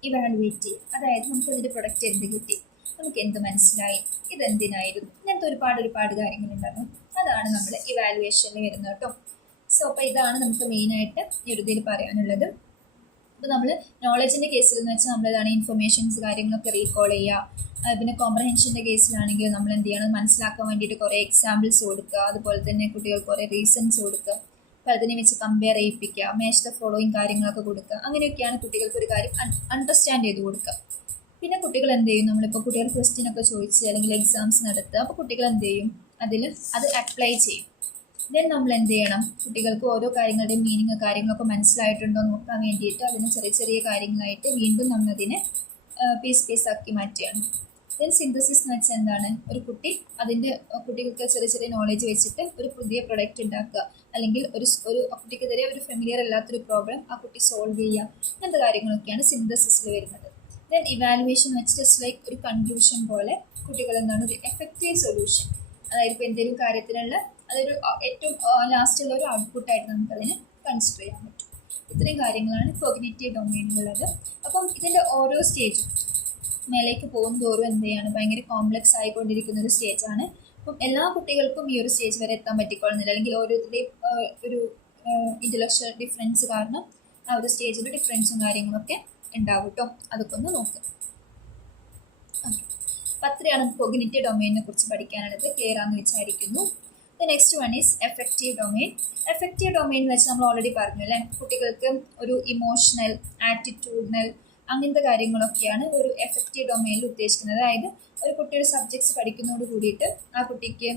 ഇവാലുവേറ്റ് ചെയ്യും. അതായത് നമുക്ക് അതിൻ്റെ പ്രൊഡക്റ്റ് എന്ത് കിട്ടി, നമുക്ക് എന്ത് മനസ്സിലായി, ഇതെന്തിനായിരുന്നു, ഇങ്ങനത്തെ ഒരുപാട് കാര്യങ്ങളുണ്ടാകും. അതാണ് നമ്മൾ ഇവാലുവേഷനിൽ വരുന്നത് കേട്ടോ. സോ അപ്പോൾ ഇതാണ് നമുക്ക് മെയിനായിട്ട് ഈ ഒരു ഇതിൽ പറയാനുള്ളത്. അപ്പോൾ നമ്മൾ നോളജിൻ്റെ കേസിൽ എന്ന് വെച്ചാൽ നമ്മളതാണ് ഇൻഫർമേഷൻസ് കാര്യങ്ങളൊക്കെ റീകോൾ ചെയ്യുക. പിന്നെ കോംപ്രഹെൻഷൻ്റെ കേസിലാണെങ്കിൽ നമ്മൾ എന്ത് ചെയ്യണം? മനസ്സിലാക്കാൻ വേണ്ടിയിട്ട് കുറേ എക്സാമ്പിൾസ് കൊടുക്കുക, അതുപോലെ തന്നെ കുട്ടികൾക്ക് കുറേ റീസൺസ് കൊടുക്കുക, അപ്പോൾ അതിനെ വെച്ച് കമ്പയർ ചെയ്യിപ്പിക്കുക, മാച്ച് ദ ഫോളോയിങ് കാര്യങ്ങളൊക്കെ കൊടുക്കുക. അങ്ങനെയൊക്കെയാണ് കുട്ടികൾക്ക് ഒരു കാര്യം അണ്ടർസ്റ്റാൻഡ് ചെയ്ത് കൊടുക്കുക. പിന്നെ കുട്ടികൾ എന്ത് ചെയ്യും? നമ്മളിപ്പോൾ കുട്ടികൾ ക്വസ്റ്റ്യൻ ഒക്കെ ചോദിച്ച് അല്ലെങ്കിൽ എക്സാംസ് നടത്തുക, അപ്പോൾ കുട്ടികൾ എന്ത് ചെയ്യും? അത് അപ്ലൈ ചെയ്യും. ദെൻ നമ്മൾ എന്ത് ചെയ്യണം? കുട്ടികൾക്ക് ഓരോ കാര്യങ്ങളുടെയും മീനിങ് കാര്യങ്ങളൊക്കെ മനസ്സിലായിട്ടുണ്ടോ എന്ന് നോക്കാൻ വേണ്ടിയിട്ട് അതിന് ചെറിയ കാര്യങ്ങളായിട്ട് വീണ്ടും നമ്മളതിനെ പീസ് ആക്കി മാറ്റുകയാണ്. ദെൻ സിന്തസിസ് എന്ന് വെച്ചാൽ എന്താണ്? ഒരു കുട്ടി കുട്ടികൾക്ക് ചെറിയ നോളേജ് വെച്ചിട്ട് ഒരു പുതിയ പ്രൊഡക്റ്റ് ഉണ്ടാക്കുക, അല്ലെങ്കിൽ ഒരു കുട്ടിക്കെതിരെ ഒരു ഫെമിലിയർ അല്ലാത്തൊരു പ്രോബ്ലം ആ കുട്ടി സോൾവ് ചെയ്യുക, അങ്ങനത്തെ കാര്യങ്ങളൊക്കെയാണ് സിന്തസിസിൽ വരുന്നത്. ദെൻ ഇവാലുവേഷൻ എന്ന് വെച്ചാൽ ജസ്റ്റ് ലൈക്ക് ഒരു കൺക്ലൂഷൻ പോലെ കുട്ടികൾ എന്താണ് ഒരു എഫക്റ്റീവ് സൊല്യൂഷൻ, അതായത് ഇപ്പോൾ എന്തെങ്കിലും കാര്യത്തിനുള്ള അതൊരു ഏറ്റവും ലാസ്റ്റുള്ള ഒരു ഔട്ട്പുട്ടായിട്ട് നമുക്കതിനെ കൺസിഡർ ചെയ്യാൻ പറ്റും. ഇത്രയും കാര്യങ്ങളാണ് കോഗ്നിറ്റീവ് ഡൊമൈനിലുള്ളത്. അപ്പം ഇതിൻ്റെ ഓരോ സ്റ്റേജും മേലേക്ക് പോകുന്നതോറും എന്ത് ചെയ്യാണ്? ഭയങ്കര കോംപ്ലക്സ് ആയിക്കൊണ്ടിരിക്കുന്ന ഒരു സ്റ്റേജാണ്. അപ്പം എല്ലാ കുട്ടികൾക്കും ഈ ഒരു സ്റ്റേജ് വരെ എത്താൻ പറ്റിക്കൊള്ളുന്നില്ല, അല്ലെങ്കിൽ ഓരോരുത്തരുടെയും ഒരു ഇൻ്റലക്ച്വൽ ഡിഫറൻസ് കാരണം ആ ഒരു സ്റ്റേജിൽ ഡിഫറൻസും കാര്യങ്ങളൊക്കെ ഉണ്ടാവും കേട്ടോ. അതൊക്കെ ഒന്ന് നോക്കുക. ഓക്കെ, അപ്പം അത്രയാണ് കോഗ്നിറ്റീവ് ഡൊമൈനിനെ കുറിച്ച് പഠിക്കാനുള്ളത്. ക്ലിയർ ആണെന്ന് വിചാരിക്കുന്നു. The next one is effective domain. Effective domain എന്ന് വെച്ചാൽ നമ്മൾ ഓൾറെഡി പറഞ്ഞു അല്ലേ, കുട്ടികൾക്ക് ഒരു ഇമോഷണൽ, ആറ്റിറ്റ്യൂഡിനൽ അങ്ങനത്തെ കാര്യങ്ങളൊക്കെയാണ് ഒരു എഫക്റ്റീവ് ഡൊമൈനിൽ ഉദ്ദേശിക്കുന്നത്. അതായത് ഒരു കുട്ടിയുടെ സബ്ജക്ട്സ് പഠിക്കുന്നതോട് കൂടിയിട്ട് ആ കുട്ടിക്ക്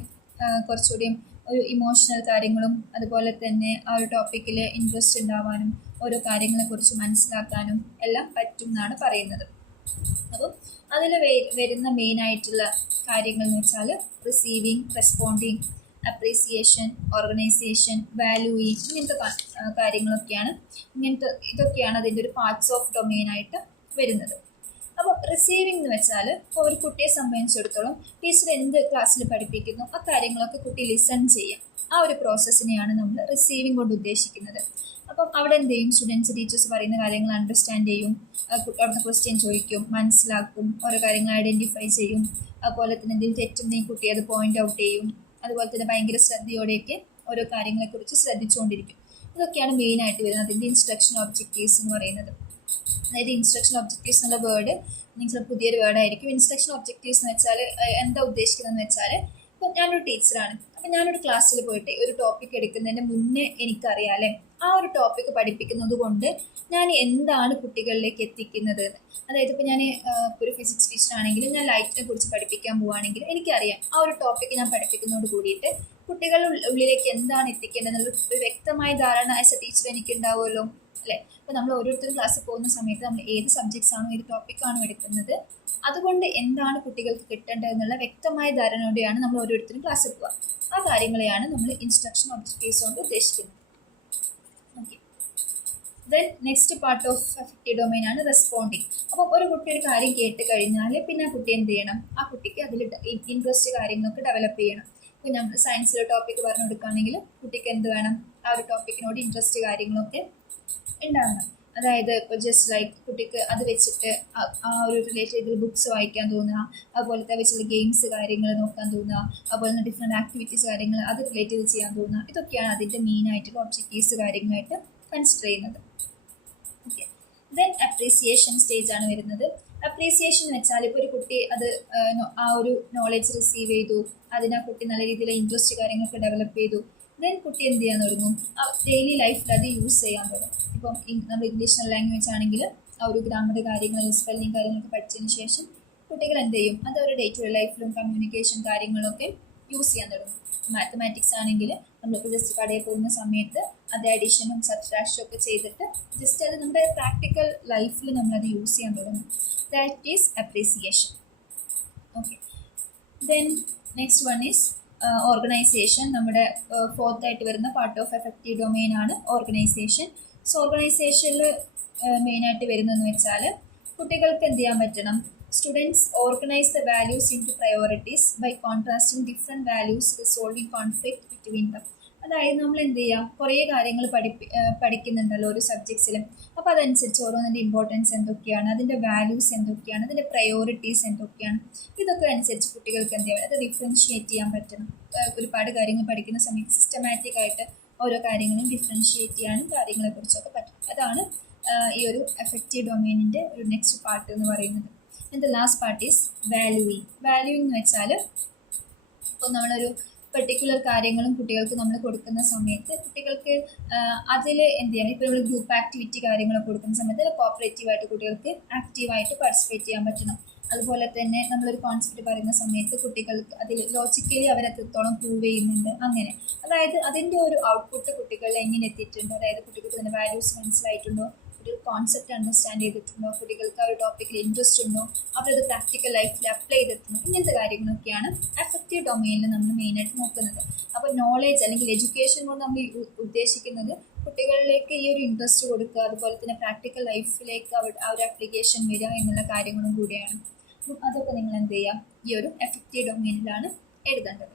കുറച്ചുകൂടിയും ഒരു ഇമോഷണൽ കാര്യങ്ങളും അതുപോലെ തന്നെ ആ ഒരു ടോപ്പിക്കിൽ ഇൻട്രസ്റ്റ് ഉണ്ടാവാനും ഓരോ കാര്യങ്ങളെക്കുറിച്ച് മനസ്സിലാക്കാനും എല്ലാം പറ്റും എന്നാണ് പറയുന്നത്. അപ്പം അതിൽ വരുന്ന മെയിനായിട്ടുള്ള കാര്യങ്ങൾ എന്ന് വെച്ചാൽ receiving, responding, appreciation, organisation, valuing, ഇങ്ങനത്തെ കാര്യങ്ങളൊക്കെയാണ്. ഇതൊക്കെയാണ് അതിൻ്റെ ഒരു പാർട്സ് ഓഫ് ഡൊമെയിനായിട്ട് വരുന്നത്. അപ്പോൾ റിസീവിങ് എന്ന് വെച്ചാൽ ഇപ്പോൾ ഒരു കുട്ടിയെ സംബന്ധിച്ചിടത്തോളം ടീച്ചർ എന്ത് ക്ലാസ്സിൽ പഠിപ്പിക്കുന്നു ആ കാര്യങ്ങളൊക്കെ കുട്ടി ലിസൺ ചെയ്യാം. ആ ഒരു പ്രോസസ്സിനെയാണ് നമ്മൾ റിസീവിങ് കൊണ്ട് ഉദ്ദേശിക്കുന്നത്. അപ്പം അവിടെ എന്ത് ചെയ്യും? സ്റ്റുഡൻസ് ടീച്ചേഴ്സ് പറയുന്ന കാര്യങ്ങൾ അണ്ടർസ്റ്റാൻഡ് ചെയ്യും, അവിടുന്ന് ക്വസ്റ്റ്യൻ ചോദിക്കും, മനസ്സിലാക്കും, ഓരോ കാര്യങ്ങൾ ഐഡൻറ്റിഫൈ ചെയ്യും. അതുപോലെ തന്നെ എന്തെങ്കിലും തെറ്റുണ്ടെങ്കിൽ കുട്ടി അത് പോയിന്റ് ഔട്ട് ചെയ്യും. അതുപോലെ തന്നെ ഭയങ്കര ശ്രദ്ധയോടെയൊക്കെ ഓരോ കാര്യങ്ങളെക്കുറിച്ച് ശ്രദ്ധിച്ചുകൊണ്ടിരിക്കും. ഇതൊക്കെയാണ് മെയിനായിട്ട് വരുന്നത് അതിൻ്റെ ഇൻസ്ട്രക്ഷൻ ഒബ്ജക്റ്റീവ്സ് എന്ന് പറയുന്നത്. അതായത് ഇൻസ്ട്രക്ഷൻ ഒബ്ജക്റ്റീവ്സ് എന്നുള്ള വേർഡ് നിങ്ങൾ പുതിയൊരു വേർഡായിരിക്കും. ഇൻസ്ട്രക്ഷൻ ഒബ്ജക്റ്റീവ്സ് എന്ന് വെച്ചാൽ എന്താ ഉദ്ദേശിക്കുന്നതെന്ന് വെച്ചാൽ അപ്പോൾ ഞാനൊരു ടീച്ചറാണ്. അപ്പം ഞാനൊരു ക്ലാസ്സിൽ പോയിട്ട് ഒരു ടോപ്പിക് എടുക്കുന്നതിന് മുന്നേ എനിക്കറിയാം അല്ലേ, ആ ഒരു ടോപ്പിക് പഠിപ്പിക്കുന്നത് കൊണ്ട് ഞാൻ എന്താണ് കുട്ടികളിലേക്ക് എത്തിക്കുന്നത് എന്ന്. അതായത് ഇപ്പോൾ ഞാൻ ഒരു ഫിസിക്സ് ടീച്ചറാണെങ്കിൽ ഞാൻ ലൈറ്റിനെ കുറിച്ച് പഠിപ്പിക്കാൻ പോവുകയാണെങ്കിൽ എനിക്കറിയാം ആ ഒരു ടോപ്പിക്ക് ഞാൻ പഠിപ്പിക്കുന്നതോട് കൂടിയിട്ട് കുട്ടികളുടെ ഉള്ളിലേക്ക് എന്താണ് എത്തിക്കേണ്ടത് എന്നുള്ള ഒരു വ്യക്തമായ ധാരണ ആസ് എ ടീച്ചർ എനിക്ക് ഉണ്ടാവുമല്ലോ അല്ലേ. അപ്പോൾ നമ്മൾ ഓരോരുത്തരും ക്ലാസ്സിൽ പോകുന്ന സമയത്ത് നമ്മൾ ഏത് സബ്ജക്ട്സ് ആണോ ഏത് ടോപ്പിക്കാണോ എടുക്കുന്നത് അതുകൊണ്ട് എന്താണ് കുട്ടികൾക്ക് കിട്ടേണ്ടത് എന്നുള്ള വ്യക്തമായ ധാരണയോടെയാണ് നമ്മൾ ഓരോരുത്തരും ക്ലാസ്സിൽ പോവുക. ആ കാര്യങ്ങളെയാണ് നമ്മൾ ഇൻസ്ട്രക്ഷൻ ഒബ്ജക്റ്റീവ്സ് കൊണ്ട് ഉദ്ദേശിക്കുന്നത്. Okay, then next part of affective domain ആണ് റെസ്പോണ്ടിങ്. അപ്പോൾ ഒരു കുട്ടി ഒരു കാര്യം കേട്ട് കഴിഞ്ഞാൽ പിന്നെ ആ കുട്ടി എന്ത് ചെയ്യണം, ആ കുട്ടിക്ക് അതിൽ ഇൻട്രസ്റ്റ് കാര്യങ്ങളൊക്കെ ഡെവലപ്പ് ചെയ്യണം. ഇപ്പോൾ നമ്മൾ സയൻസിലെ ടോപ്പിക്ക് പറഞ്ഞു കൊടുക്കുകയാണെങ്കിൽ കുട്ടിക്ക് എന്ത് വേണം, ആ ഒരു ടോപ്പിക്കിനോട് ഇൻട്രസ്റ്റ് കാര്യങ്ങളൊക്കെ ഉണ്ടാകണം. അതായത് ഇപ്പോൾ ജസ്റ്റ് ലൈക്ക് കുട്ടിക്ക് അത് വെച്ചിട്ട് ആ ഒരു റിലേറ്റഡ് ചെയ്ത് ബുക്സ് വായിക്കാൻ തോന്നുക, അതുപോലത്തെ വെച്ചുള്ള ഗെയിംസ് കാര്യങ്ങൾ നോക്കാൻ തോന്നുക, അതുപോലെ തന്നെ ഡിഫറെൻറ്റ് ആക്ടിവിറ്റീസ് കാര്യങ്ങൾ അത് റിലേറ്റ് ചെയ്ത് ചെയ്യാൻ തോന്നുക. ഇതൊക്കെയാണ് അതിൻ്റെ മെയിനായിട്ടുള്ള ഒബ്ജക്റ്റീവ്സ് കാര്യങ്ങളായിട്ട് കൺസിഡർ ചെയ്യുന്നത്. ഓക്കെ, ദെൻ അപ്രീസിയേഷൻ സ്റ്റേജ് ആണ് വരുന്നത്. അപ്രീസിയേഷൻ എന്ന് വെച്ചാൽ ഇപ്പോൾ ഒരു കുട്ടി അത് ആ ഒരു നോളജ് റിസീവ് ചെയ്തു, അതിന് ആ കുട്ടി നല്ല രീതിയിൽ ഇൻട്രസ്റ്റ് കാര്യങ്ങളൊക്കെ ഡെവലപ്പ് ചെയ്തു. ദെൻ കുട്ടി എന്ത് ചെയ്യാൻ തുടങ്ങും, ആ ഡെയിലി ലൈഫിൽ അത് യൂസ് ചെയ്യാൻ തുടങ്ങും. ഇപ്പം നമ്മൾ ഇംഗ്ലീഷ് ലാംഗ്വേജ് ആണെങ്കിൽ ആ ഒരു ഗ്രാമർ കാര്യങ്ങൾ സ്പെല്ലിംഗ് കാര്യങ്ങളൊക്കെ പഠിച്ചതിന് ശേഷം കുട്ടികൾ എന്ത് ചെയ്യും, അത് അവരുടെ ഡേ ടു ഡേ ലൈഫിലും കമ്മ്യൂണിക്കേഷൻ കാര്യങ്ങളൊക്കെ യൂസ് ചെയ്യാൻ തുടങ്ങും. മാത്തമാറ്റിക്സ് ആണെങ്കിൽ നമ്മളിപ്പോൾ ജസ്റ്റ് കടയിൽ പോകുന്ന സമയത്ത് അത് അഡീഷനും സബ്ട്രാക്ഷനും ഒക്കെ ചെയ്തിട്ട് ജസ്റ്റ് അത് നമ്മുടെ പ്രാക്ടിക്കൽ ലൈഫിൽ നമ്മളത് യൂസ് ചെയ്യാൻ തുടങ്ങും. That is appreciation. Okay, then next one is organization. നമ്മുടെ ഫോർത്ത് ആയിട്ട് വരുന്ന പാർട്ട് ഓഫ് എഫക്റ്റീവ് ഡൊമൈൻ ആണ് ഓർഗനൈസേഷൻ. സോ ഓർഗനൈസേഷനിൽ മെയിനായിട്ട് വരുന്നതെന്ന് വെച്ചാൽ കുട്ടികൾക്ക് എന്ത് ചെയ്യാൻ പറ്റണം, students organize the values into priorities by contrasting different values resolving conflict between them. അതായത് നമ്മൾ എന്ത് ചെയ്യുക, കുറേ കാര്യങ്ങൾ പഠിക്കുന്നുണ്ടല്ലോ ഒരു സബ്ജക്ട്സിലും. അപ്പോൾ അതനുസരിച്ച് ഓരോന്നിൻ്റെ ഇമ്പോർട്ടൻസ് എന്തൊക്കെയാണ്, അതിൻ്റെ വാല്യൂസ് എന്തൊക്കെയാണ്, അതിൻ്റെ പ്രയോറിറ്റീസ് എന്തൊക്കെയാണ്, ഇതൊക്കെ അനുസരിച്ച് കുട്ടികൾക്ക് എന്ത് ചെയ്യണം, അത് ഡിഫറൻഷിയേറ്റ് ചെയ്യാൻ പറ്റണം. ഒരുപാട് കാര്യങ്ങൾ പഠിക്കുന്ന സമയത്ത് സിസ്റ്റമാറ്റിക് ആയിട്ട് ഓരോ കാര്യങ്ങളും ഡിഫറൻഷിയേറ്റ് ചെയ്യാനും കാര്യങ്ങളെക്കുറിച്ചൊക്കെ പറ്റും. അതാണ് ഈ ഒരു എഫക്റ്റീവ് ഡൊമൈനിൻ്റെ ഒരു നെക്സ്റ്റ് പാർട്ട് എന്ന് പറയുന്നത്. And the last part is valuing. Valuing എന്ന് വെച്ചാൽ ഇപ്പോൾ നമ്മളൊരു പെർട്ടിക്കുലർ കാര്യങ്ങളും കുട്ടികൾക്ക് നമ്മൾ കൊടുക്കുന്ന സമയത്ത് കുട്ടികൾക്ക് അതിൽ എന്ത് ചെയ്യണം, ഇപ്പോൾ നമ്മൾ ഗ്രൂപ്പ് ആക്ടിവിറ്റി കാര്യങ്ങളൊക്കെ കൊടുക്കുന്ന സമയത്ത് കോപ്പറേറ്റീവായിട്ട് കുട്ടികൾക്ക് ആക്റ്റീവായിട്ട് പാർട്ടിസിപ്പേറ്റ് ചെയ്യാൻ പറ്റണം. അതുപോലെ തന്നെ നമ്മളൊരു കോൺസെപ്റ്റ് പറയുന്ന സമയത്ത് കുട്ടികൾക്ക് അതിൽ ലോജിക്കലി അവരെത്രത്തോളം പ്രൂവ് ചെയ്യുന്നുണ്ട്, അങ്ങനെ അതായത് അതിൻ്റെ ഒരു ഔട്ട്പുട്ട് കുട്ടികളിൽ എങ്ങനെ എത്തിയിട്ടുണ്ട്, അതായത് കുട്ടികൾക്ക് അതിൻ്റെ വാല്യൂസ് മനസ്സിലായിട്ടുണ്ടോ, കുട്ടികൾ കോൺസെപ്റ്റ് അണ്ടർസ്റ്റാൻഡ് ചെയ്തിട്ടുണ്ടോ, കുട്ടികൾക്ക് ആ ഒരു ടോപ്പിക്കിൽ ഇൻട്രസ്റ്റ് ഉണ്ടോ, അവരത് പ്രാക്ടിക്കൽ ലൈഫിൽ അപ്ലൈ ചെയ്തിട്ടുണ്ടോ, ഇങ്ങനത്തെ കാര്യങ്ങളൊക്കെയാണ് എഫക്റ്റീവ് ഡൊമൈനിൽ നമ്മൾ മെയിനായിട്ട് നോക്കുന്നത്. അപ്പോൾ നോളേജ് അല്ലെങ്കിൽ എഡ്യൂക്കേഷൻ കൊണ്ട് നമ്മൾ ഉദ്ദേശിക്കുന്നത് കുട്ടികളിലേക്ക് ഈ ഒരു ഇൻട്രസ്റ്റ് കൊടുക്കുക, അതുപോലെ തന്നെ പ്രാക്ടിക്കൽ ലൈഫിലേക്ക് ആ ഒരു ആപ്ലിക്കേഷൻ വരിക എന്നുള്ള കാര്യങ്ങളും കൂടിയാണ്. അപ്പം അതൊക്കെ നിങ്ങൾ എന്ത് ചെയ്യുക, ഈ ഒരു എഫക്റ്റീവ് ഡൊമൈനിലാണ് എഴുതേണ്ടത്.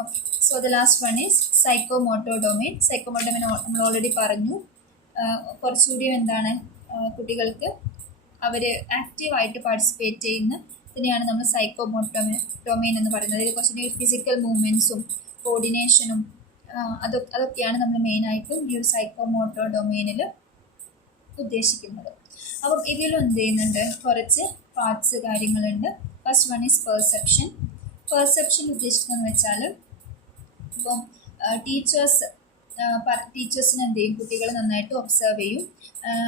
Okay, so the last one is psychomotor domain. Psychomotor domain നമ്മൾ ഓൾറെഡി പറഞ്ഞു. കുറച്ചുകൂടി എന്താണ്, കുട്ടികൾക്ക് അവർ ആക്റ്റീവായിട്ട് പാർട്ടിസിപ്പേറ്റ് ചെയ്യുന്ന ഇതിനെയാണ് നമ്മൾ സൈക്കോമോട്ടോർ ഡൊമൈൻ എന്ന് പറയുന്നത്. ഇതിൽ കുറച്ചുകൂടി ഫിസിക്കൽ മൂവ്മെൻറ്റ്സും കോർഡിനേഷനും അതൊക്കെയാണ് നമ്മൾ മെയിനായിട്ടും ഈ ഒരു സൈക്കോമോട്ടോർ ഡൊമൈനിൽ ഉദ്ദേശിക്കുന്നത്. അപ്പം ഇതിലും എന്ത് ചെയ്യുന്നുണ്ട്, കുറച്ച് പാർട്സ് കാര്യങ്ങളുണ്ട്. First one is perception. Perception ഉദ്ദേശിക്കുന്നതെന്ന് വെച്ചാൽ ഇപ്പം ടീച്ചേഴ്സിന് എന്ത് ചെയ്യും, കുട്ടികൾ നന്നായിട്ട് ഒബ്സർവ് ചെയ്യും.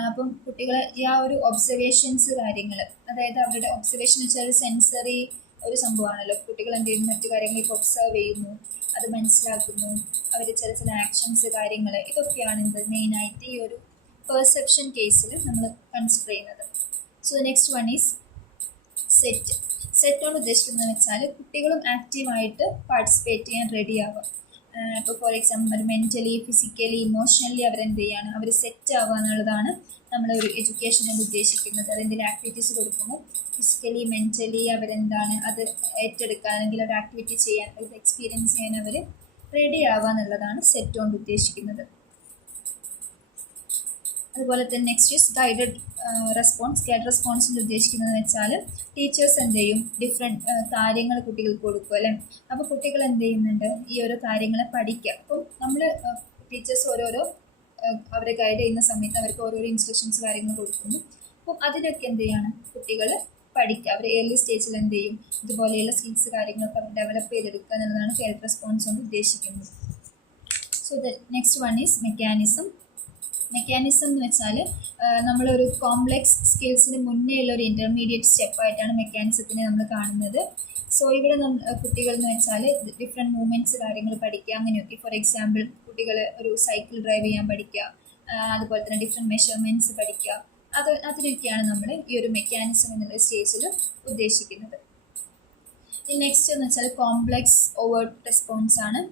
അപ്പം കുട്ടികൾ ഈ ആ ഒരു ഒബ്സർവേഷൻസ് കാര്യങ്ങൾ, അതായത് അവരുടെ ഒബ്സർവേഷൻ വെച്ചാൽ സെൻസറി ഒരു സംഭവമാണല്ലോ. കുട്ടികൾ എന്ത് ചെയ്യുന്നു, മറ്റു കാര്യങ്ങളൊക്കെ ഒബ്സർവ് ചെയ്യുന്നു, അത് മനസ്സിലാക്കുന്നു, അവർ ചില ആക്ഷൻസ് കാര്യങ്ങൾ, ഇതൊക്കെയാണ് എന്ത് മെയിനായിട്ട് ഈ ഒരു പെർസെപ്ഷൻ കേസിൽ നമ്മൾ കൺസിഡർ ചെയ്യുന്നത്. So next one is set. സെറ്റോട് ഉദ്ദേശിക്കുന്നതെന്ന് വെച്ചാൽ കുട്ടികളും ആക്റ്റീവായിട്ട് പാർട്ടിസിപ്പേറ്റ് ചെയ്യാൻ റെഡി ആവുക. ഇപ്പോൾ for example mentally physically emotionally അവരെന്ത് ചെയ്യാണ്, അവർ സെറ്റ് ആവുക എന്നുള്ളതാണ് നമ്മളൊരു എഡ്യൂക്കേഷനിൽ ഉദ്ദേശിക്കുന്നത്. അതെന്തെങ്കിലും ആക്ടിവിറ്റീസ് കൊടുക്കുമ്പോൾ ഫിസിക്കലി മെൻ്റലി അവരെന്താണ് അത് ഏറ്റെടുക്കുക, അല്ലെങ്കിൽ ഒരു ആക്ടിവിറ്റി ചെയ്യാൻ, അത് എക്സ്പീരിയൻസ് ചെയ്യാൻ അവർ റെഡി ആവുക എന്നുള്ളതാണ് സെറ്റ് കൊണ്ട് ഉദ്ദേശിക്കുന്നത്. അതുപോലെ തന്നെ next is guided response. Guide റെസ്പോൺസിൽ ഉദ്ദേശിക്കുന്നതെന്ന് വെച്ചാൽ ടീച്ചേഴ്സ് എന്ത് ചെയ്യും, ഡിഫറെൻറ്റ് കാര്യങ്ങൾ കുട്ടികൾക്ക് കൊടുക്കും അല്ലേ. അപ്പോൾ കുട്ടികൾ എന്ത് ചെയ്യുന്നുണ്ട്, ഈ ഓരോ കാര്യങ്ങളെ പഠിക്കുക. അപ്പം നമ്മൾ ടീച്ചേഴ്സ് ഓരോരോ അവരെ ഗൈഡ് ചെയ്യുന്ന സമയത്ത് അവർക്ക് ഓരോരോ ഇൻസ്ട്രക്ഷൻസ് കാര്യങ്ങൾ കൊടുക്കുന്നു. അപ്പം അതിനൊക്കെ എന്ത് ചെയ്യാണ്, കുട്ടികൾ പഠിക്കുക. അവർ ഏർലി സ്റ്റേജിൽ എന്ത് ചെയ്യും, ഇതുപോലെയുള്ള സ്കിൽസ് കാര്യങ്ങളൊക്കെ അവർ ഡെവലപ്പ് ചെയ്തെടുക്കുക എന്നുള്ളതാണ് ഹെൽത്ത് റെസ്പോൺസ് കൊണ്ട് ഉദ്ദേശിക്കുന്നത്. So the next one is mechanism. Mechanism എന്ന് വെച്ചാൽ നമ്മളൊരു കോംപ്ലെക്സ് സ്കിൽസിന് മുന്നേ ഉള്ള ഒരു ഇൻ്റർമീഡിയറ്റ് സ്റ്റെപ്പായിട്ടാണ് മെക്കാനിസത്തിനെ നമ്മൾ കാണുന്നത്. സോ ഇവിടെ കുട്ടികൾ എന്ന് വെച്ചാൽ ഡിഫറെൻറ്റ് മൂവ്മെൻറ്റ്സ് കാര്യങ്ങൾ പഠിക്കുക, അങ്ങനെയൊക്കെ. ഫോർ എക്സാമ്പിൾ കുട്ടികൾ ഒരു സൈക്കിൾ ഡ്രൈവ് ചെയ്യാൻ പഠിക്കുക, അതുപോലെ തന്നെ ഡിഫറെൻറ്റ് മെഷർമെൻറ്റ്സ് പഠിക്കുക, അതിനൊക്കെയാണ് നമ്മൾ ഈ ഒരു മെക്കാനിസം എന്നുള്ള സ്റ്റേജിൽ ഉദ്ദേശിക്കുന്നത്. നെക്സ്റ്റ് എന്ന് വെച്ചാൽ കോംപ്ലെക്സ് ഓവേർട്ട് റെസ്പോൺസ് ആണ്.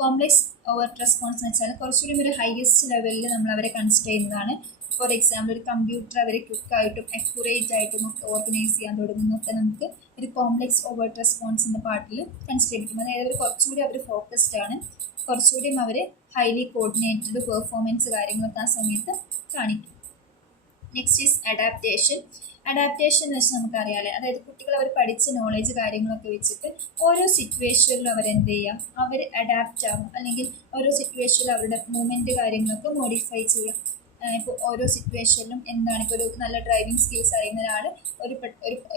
കോംപ്ലെക്സ് ഓവേർട്ട് റെസ്പോൺസ് എന്ന് വെച്ചാൽ കുറച്ചുകൂടി ഒരു ഹയസ്റ്റ് ലെവലിൽ നമ്മൾ അവരെ കൺസിഡർ ചെയ്യുന്നതാണ്. ഫോർ എക്സാമ്പിൾ ഒരു കമ്പ്യൂട്ടർ അവരെ ക്വിക്കായിട്ടും അക്യുറേറ്റ് ആയിട്ടും ഒക്കെ ഓർഗനൈസ് ചെയ്യാൻ തുടങ്ങുന്നതൊക്കെ നമുക്ക് ഒരു കോംപ്ലെക്സ് ഓവേർട്ട് റെസ്പോൺസിൻ്റെ പാർട്ടിൽ കൺസിഡർ ചെയ്യും. അതായത് കുറച്ചുകൂടി അവർ ഫോക്കസ്ഡ് ആണ്, കുറച്ചുകൂടിയും അവർ ഹൈലി കോർഡിനേറ്റഡ് പെർഫോമൻസ് കാര്യങ്ങളൊക്കെ ആ സമയത്ത് കാണിക്കും. Next is adaptation. അഡാപ്റ്റേഷൻ എന്ന് വെച്ചാൽ നമുക്കറിയാമല്ലേ, അതായത് കുട്ടികൾ അവർ പഠിച്ച നോളേജ് കാര്യങ്ങളൊക്കെ വെച്ചിട്ട് ഓരോ സിറ്റുവേഷനിലും അവരെന്ത് ചെയ്യാം, അവർ അഡാപ്റ്റ് ആവും, അല്ലെങ്കിൽ ഓരോ സിറ്റുവേഷനിലും അവരുടെ മൂവ്മെൻറ്റ് കാര്യങ്ങളൊക്കെ മോഡിഫൈ ചെയ്യാം. ഇപ്പോൾ ഓരോ സിറ്റുവേഷനിലും എന്താണ്, ഇപ്പോൾ ഒരു നല്ല ഡ്രൈവിംഗ് സ്കിൽസ് അറിയുന്ന ഒരാൾ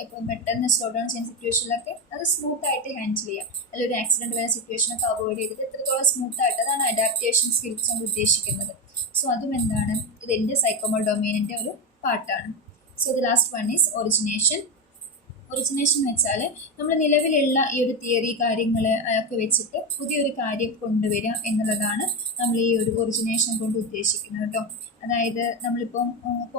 ഇപ്പോൾ പെട്ടെന്ന് സ്ലോ ഡൗൺ ചെയ്യുന്ന സിറ്റുവേഷനിലൊക്കെ അത് സ്മൂത്തായിട്ട് ഹാൻഡിൽ ചെയ്യാം, അല്ലെങ്കിൽ ഒരു ആക്സിഡൻറ്റ് വരുന്ന സിറ്റുവേഷനൊക്കെ അവോയ്ഡ് ചെയ്തിട്ട് എത്രത്തോളം സ്മൂത്തായിട്ട്, അതാണ് അഡാപ്റ്റേഷൻ സ്കിൽസ് കൊണ്ട് ഉദ്ദേശിക്കുന്നത്. സോ അതും എന്താണ്, ഇതിൻ്റെ സൈക്കോമോട്ടർ ഡൊമെയിനിൻ്റെ ഒരു പാർട്ടാണ്. So the last one is origination. Origination എന്ന് വെച്ചാൽ നമ്മൾ നിലവിലുള്ള ഈ ഒരു തിയറി കാര്യങ്ങൾ ഒക്കെ വെച്ചിട്ട് പുതിയൊരു കാര്യം കൊണ്ടുവരിക എന്നുള്ളതാണ് നമ്മൾ ഈ ഒരു ഒറിജിനേഷൻ കൊണ്ട് ഉദ്ദേശിക്കുന്നത് കേട്ടോ. അതായത് നമ്മളിപ്പോൾ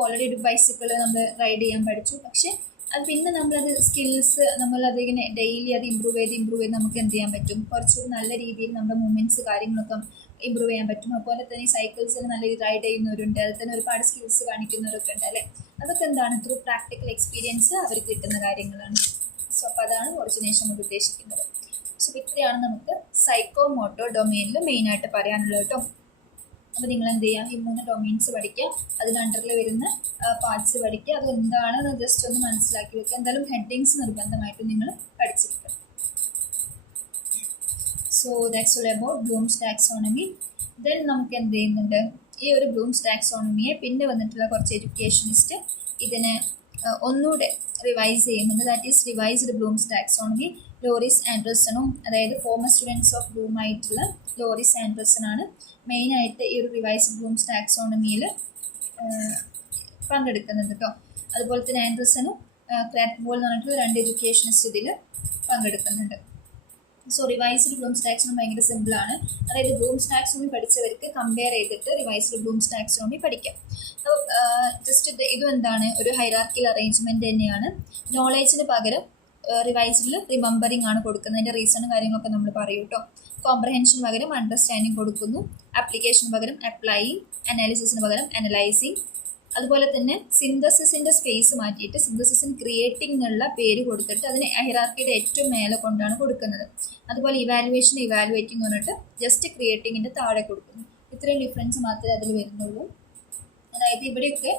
ഓൾറെഡി ഒരു ബൈസിക്കിൾ നമ്മൾ റൈഡ് ചെയ്യാൻ പഠിച്ചു, പക്ഷേ അത് പിന്നെ നമ്മളത് സ്കിൽസ് നമ്മളതിങ്ങനെ ഡെയിലി അത് ഇമ്പ്രൂവ് ചെയ്ത് നമുക്ക് എന്ത് ചെയ്യാൻ പറ്റും, കുറച്ചുകൂടി നല്ല രീതിയിൽ നമ്മുടെ മൂവ്മെൻറ്റ്സ് കാര്യങ്ങളൊക്കെ ഇമ്പ്രൂവ് ചെയ്യാൻ പറ്റും. അതുപോലെ തന്നെ ഈ സൈക്കിൾസിൽ നല്ല രീതിയിൽ റൈഡ് ചെയ്യുന്നവരുണ്ട്, അതിൽ തന്നെ ഒരുപാട് സ്കിൽസ് കാണിക്കുന്നവരൊക്കെ ഉണ്ട് അല്ലേ. അതൊക്കെ എന്താണ്, ത്രൂ പ്രാക്ടിക്കൽ എക്സ്പീരിയൻസ് അവർക്ക് കിട്ടുന്ന കാര്യങ്ങളാണ്. സോ അപ്പോൾ അതാണ് ഒറിജിനേഷൻ കൊണ്ട് ഉദ്ദേശിക്കുന്നത്. സോ ഇത്രയാണ് നമുക്ക് സൈക്കോമോട്ടോർ ഡൊമെയിനിൽ മെയിനായിട്ട് പറയാനുള്ളത് കേട്ടോ. അപ്പോൾ നിങ്ങൾ എന്ത് ചെയ്യുക, ഈ 3 ഡൊമെയിൻസ് പഠിക്കുക, അതിന് അണ്ടറിൽ വരുന്ന പാർട്സ് പഠിക്കുക, അത് എന്താണെന്ന് ജസ്റ്റ് ഒന്ന് മനസ്സിലാക്കി വെക്കുക. എന്തായാലും ഹെഡിങ്സ് നിർബന്ധമായിട്ടും നിങ്ങൾ പഠിച്ചിരിക്കുക. So that's all about Bloom's taxonomy. Then നമുക്ക് എന്ത് ചെയ്യുന്നുണ്ട്, ഈ ഒരു ബ്ലൂംസ് ടാക്സോണമിയെ പിന്നെ വന്നിട്ടുള്ള കുറച്ച് എഡ്യൂക്കേഷനിസ്റ്റ് ഇതിനെ ഒന്നുകൂടെ റിവൈസ് ചെയ്യുന്നുണ്ട്. That is revised Bloom's taxonomy. Lorin ആൻഡർസണും, അതായത് ഫോമർ സ്റ്റുഡൻസ് ഓഫ് ബ്ലൂം ആയിട്ടുള്ള ലോറിസ് ആൻഡർസണാണ് മെയിനായിട്ട് ഈ ഒരു റിവൈസ്ഡ് ബ്ലൂംസ് ടാക്സോണമിയിൽ പങ്കെടുക്കുന്നത് കേട്ടോ. അതുപോലെ തന്നെ ആൻഡർസണും ക്രാത്ത്വോൾ എന്ന് പറഞ്ഞിട്ടുള്ള 2 എഡ്യൂക്കേഷനിസ്റ്റ് ഇതിൽ പങ്കെടുക്കുന്നുണ്ട്. സോ റിവൈസ്ഡ് ബ്ലൂംസ് ടാക്സോണമി ഭയങ്കര സിമ്പിളാണ്. അതായത് ബ്ലൂംസ് ടാക്സോണമി പഠിച്ചവർക്ക് കമ്പയർ ചെയ്തിട്ട് റിവൈസ്ഡ് ബ്ലൂംസ് ടാക്സോണമി പഠിക്കാം. അപ്പോൾ ജസ്റ്റ് ഇതും എന്താണ്, ഒരു ഹൈറാർക്കിയൽ അറേഞ്ച്മെൻറ്റ് തന്നെയാണ്. നോളേജിന് പകരം റിവൈസ്ഡിൽ റിമെമ്പറിങ് ആണ് കൊടുക്കുന്നത്. അതിൻ്റെ റീസണും കാര്യങ്ങളൊക്കെ നമ്മൾ പറയും കേട്ടോ. കോംപ്രഹെൻഷന് പകരം അണ്ടർസ്റ്റാൻഡിങ് കൊടുക്കുന്നു, ആപ്ലിക്കേഷന് പകരം അപ്ലൈയിങ്, അനാലിസിസിന് പകരം അനലൈസിങ്. അതുപോലെ തന്നെ സിന്തസിസിൻ്റെ സ്പേസ് മാറ്റിയിട്ട് സിന്തസിസിന് ക്രിയേറ്റിംഗ് എന്നുള്ള പേര് കൊടുത്തിട്ട് അതിന് ഹൈറാർക്കിയുടെ ഏറ്റവും മേലെ കൊണ്ടാണ് കൊടുക്കുന്നത്. അതുപോലെ ഇവാലുവേഷൻ ഇവാലുവേറ്റിംഗ് എന്ന് പറഞ്ഞിട്ട് ജസ്റ്റ് ക്രിയേറ്റിങ്ങിൻ്റെ താഴെ കൊടുക്കുന്നു. ഇത്രയും ഡിഫറൻസ് മാത്രമേ അതിൽ വരുന്നുള്ളൂ. അതായത് ഇവിടെയൊക്കെ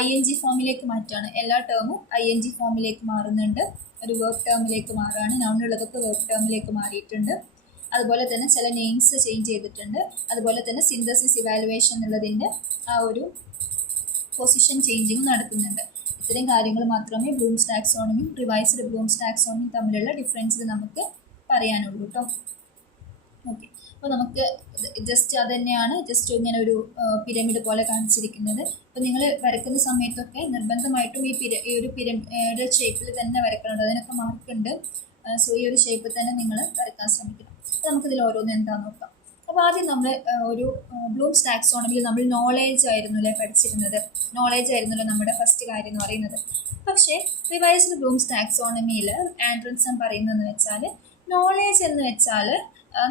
ING ഫോമിലേക്ക് മാറ്റാണ്, എല്ലാ ടേമും ING ഫോമിലേക്ക് മാറുന്നുണ്ട്, ഒരു വർക്ക് ടേമിലേക്ക് മാറുകയാണ്. നൗണിലുള്ളതൊക്കെ വർക്ക് ടേമിലേക്ക് മാറിയിട്ടുണ്ട്. അതുപോലെ തന്നെ ചില നെയിംസ് ചേഞ്ച് ചെയ്തിട്ടുണ്ട്. അതുപോലെ തന്നെ സിന്തസിസ് ഇവാലുവേഷൻ എന്നുള്ളതിൻ്റെ ആ ഒരു പൊസിഷൻ ചേഞ്ചിങ് നടത്തുന്നുണ്ട്. ഇത്രയും കാര്യങ്ങൾ മാത്രമേ ബ്ലൂംസ് ടാക്സോണമിയും റിവൈസ്ഡ് ബ്ലൂംസ് ടാക്സോണമിയും തമ്മിലുള്ള ഡിഫറൻസിൽ നമുക്ക് പറയാനുള്ളൂ കേട്ടോ. ഓക്കെ, അപ്പോൾ നമുക്ക് ജസ്റ്റ് അത് തന്നെയാണ് ജസ്റ്റ് ഇങ്ങനെ ഒരു പിരമിഡ് പോലെ കാണിച്ചിരിക്കുന്നത്. അപ്പോൾ നിങ്ങൾ വരയ്ക്കുന്ന സമയത്തൊക്കെ നിർബന്ധമായിട്ടും ഈ ഒരു പിരമിഡ് ഷേപ്പിൽ തന്നെ വരയ്ക്കുന്നുണ്ട്, അതിനൊക്കെ മാർക്കുണ്ട്. സോ ഈ ഒരു ഷേപ്പിൽ തന്നെ നിങ്ങൾ വരയ്ക്കാൻ ശ്രമിക്കണം. അപ്പോൾ നമുക്കിതിൽ ഓരോന്ന് എന്താണെന്ന് നോക്കാം. അപ്പോൾ ആദ്യം നമ്മൾ ഒരു ബ്ലൂംസ് ടാക്സോണമിയിൽ നമ്മൾ നോളേജ് ആയിരുന്നല്ലേ പഠിച്ചിരുന്നത്, നോളേജ് ആയിരുന്നല്ലോ നമ്മുടെ ഫസ്റ്റ് കാര്യം എന്ന് പറയുന്നത്. പക്ഷേ റിവൈസ്ഡ് ബ്ലൂംസ് ടാക്സോണമിയിൽ ആൻഡർസൺ പറയുന്നതെന്ന് വെച്ചാൽ നോളേജ് എന്ന് വെച്ചാൽ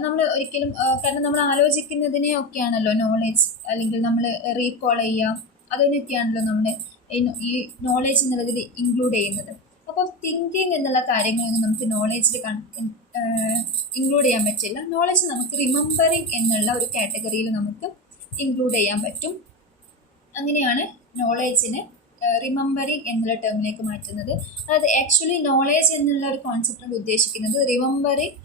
നമ്മൾ ഒരിക്കലും, കാരണം നമ്മൾ ആലോചിക്കുന്നതിനെ ഒക്കെയാണല്ലോ നോളേജ്, അല്ലെങ്കിൽ നമ്മൾ റീകോൾ ചെയ്യുക, അതിനൊക്കെയാണല്ലോ നമ്മൾ ഈ നോളേജ് എന്നുള്ളതിൽ ഇൻക്ലൂഡ് ചെയ്യുന്നത്. അപ്പോൾ തിങ്കിങ് എന്നുള്ള കാര്യങ്ങളൊന്നും നമുക്ക് നോളേജിൽ ഇൻക്ലൂഡ് ചെയ്യാൻ പറ്റില്ല. നോളേജ് നമുക്ക് റിമെമ്പറിങ് എന്നുള്ള ഒരു കാറ്റഗറിയിൽ നമുക്ക് ഇൻക്ലൂഡ് ചെയ്യാൻ പറ്റും. അങ്ങനെയാണ് നോളേജിനെ റിമെമ്പറിങ് എന്നുള്ള ടേമിലേക്ക് മാറ്റുന്നത്. അതായത് ആക്ച്വലി നോളേജ് എന്നുള്ള ഒരു കോൺസെപ്റ്റ് കൊണ്ട് ഉദ്ദേശിക്കുന്നത് റിമെമ്പറിങ്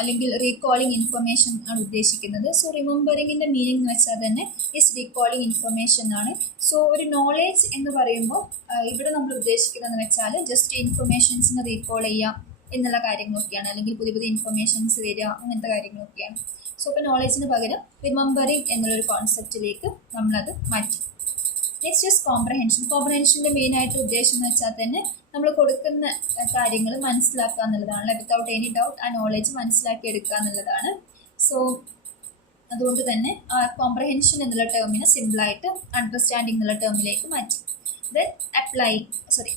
അല്ലെങ്കിൽ റീകോളിംഗ് ഇൻഫർമേഷൻ ആണ് ഉദ്ദേശിക്കുന്നത്. സോ റിമെമ്പറിങ്ങിൻ്റെ മീനിങ് എന്ന് വെച്ചാൽ തന്നെ ഇസ് റീകോളിംഗ് ഇൻഫർമേഷൻ ആണ്. സോ ഒരു നോളേജ് എന്ന് പറയുമ്പോൾ ഇവിടെ നമ്മൾ ഉദ്ദേശിക്കുന്നതെന്ന് വെച്ചാൽ ജസ്റ്റ് ഇൻഫർമേഷൻസിന് റീകോൾ ചെയ്യാം എന്നുള്ള കാര്യങ്ങളൊക്കെയാണ്, അല്ലെങ്കിൽ പുതിയ പുതിയ ഇൻഫർമേഷൻസ് വരിക അങ്ങനത്തെ കാര്യങ്ങളൊക്കെയാണ്. സോ ഇപ്പോൾ നോളേജിന് പകരം റിമെമ്പറിങ് എന്നുള്ളൊരു കോൺസെപ്റ്റിലേക്ക് നമ്മളത് മാറ്റി. Next is comprehension. കോംപ്രഹെൻഷൻ്റെ മെയിനായിട്ട് ഉദ്ദേശം എന്ന് വെച്ചാൽ തന്നെ നമ്മൾ കൊടുക്കുന്ന കാര്യങ്ങൾ മനസ്സിലാക്കുക എന്നുള്ളതാണ്. വിത്തൗട്ട് എനി ഡൗട്ട് ആ നോളേജ് മനസ്സിലാക്കി എടുക്കുക എന്നുള്ളതാണ്. സോ അതുകൊണ്ട് തന്നെ ആ കോംപ്രഹെൻഷൻ എന്നുള്ള ടേമിനെ സിമ്പിളായിട്ട് അണ്ടർസ്റ്റാൻഡിങ് എന്നുള്ള ടേമിലേക്ക് മാറ്റി. ദെൻ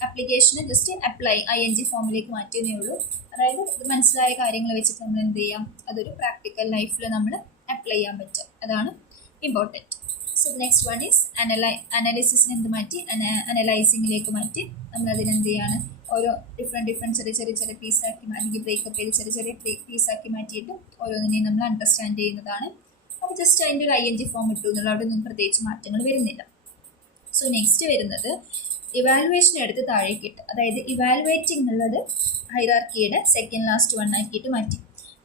അപ്ലിക്കേഷന് ജസ്റ്റ് അപ്ലൈ ING ഫോമിലേക്ക് മാറ്റിയതേ ഉള്ളൂ. അതായത് ഇത് മനസ്സിലായ കാര്യങ്ങൾ വെച്ചിട്ട് നമ്മൾ എന്ത് ചെയ്യാം, അതൊരു പ്രാക്ടിക്കൽ ലൈഫിൽ നമ്മൾ അപ്ലൈ ചെയ്യാൻ പറ്റും. അതാണ് important. So next one is അനാലിസിസിന് എന്ത് മാറ്റി, അനലൈസിങ്ങിലേക്ക് മാറ്റി. നമ്മൾ അതിനെന്ത് ചെയ്യാണ്, ഓരോ ഡിഫറെൻറ്റ് ചെറിയ പീസാക്കി അല്ലെങ്കിൽ ബ്രേക്കപ്പ് ചെയ്ത് ചെറിയ പീസാക്കി മാറ്റിയിട്ട് ഓരോന്നിനെയും നമ്മൾ അണ്ടർസ്റ്റാൻഡ് ചെയ്യുന്നതാണ്. അപ്പോൾ ജസ്റ്റ് അതിൻ്റെ ഒരു ING ഫോം ഇട്ടു എന്നുള്ള അവിടെ ഒന്നും പ്രത്യേകിച്ച് മാറ്റങ്ങൾ വരുന്നില്ല. സോ നെക്സ്റ്റ് വരുന്നത് ഇവാലുവേഷൻ എടുത്ത് താഴേക്കിട്ട്, അതായത് ഇവാലുവേറ്റിംഗ് എന്നുള്ളത് ഹൈറാർക്കിയുടെ സെക്കൻഡ് ലാസ്റ്റ് വൺ ആക്കിയിട്ട് മാറ്റി.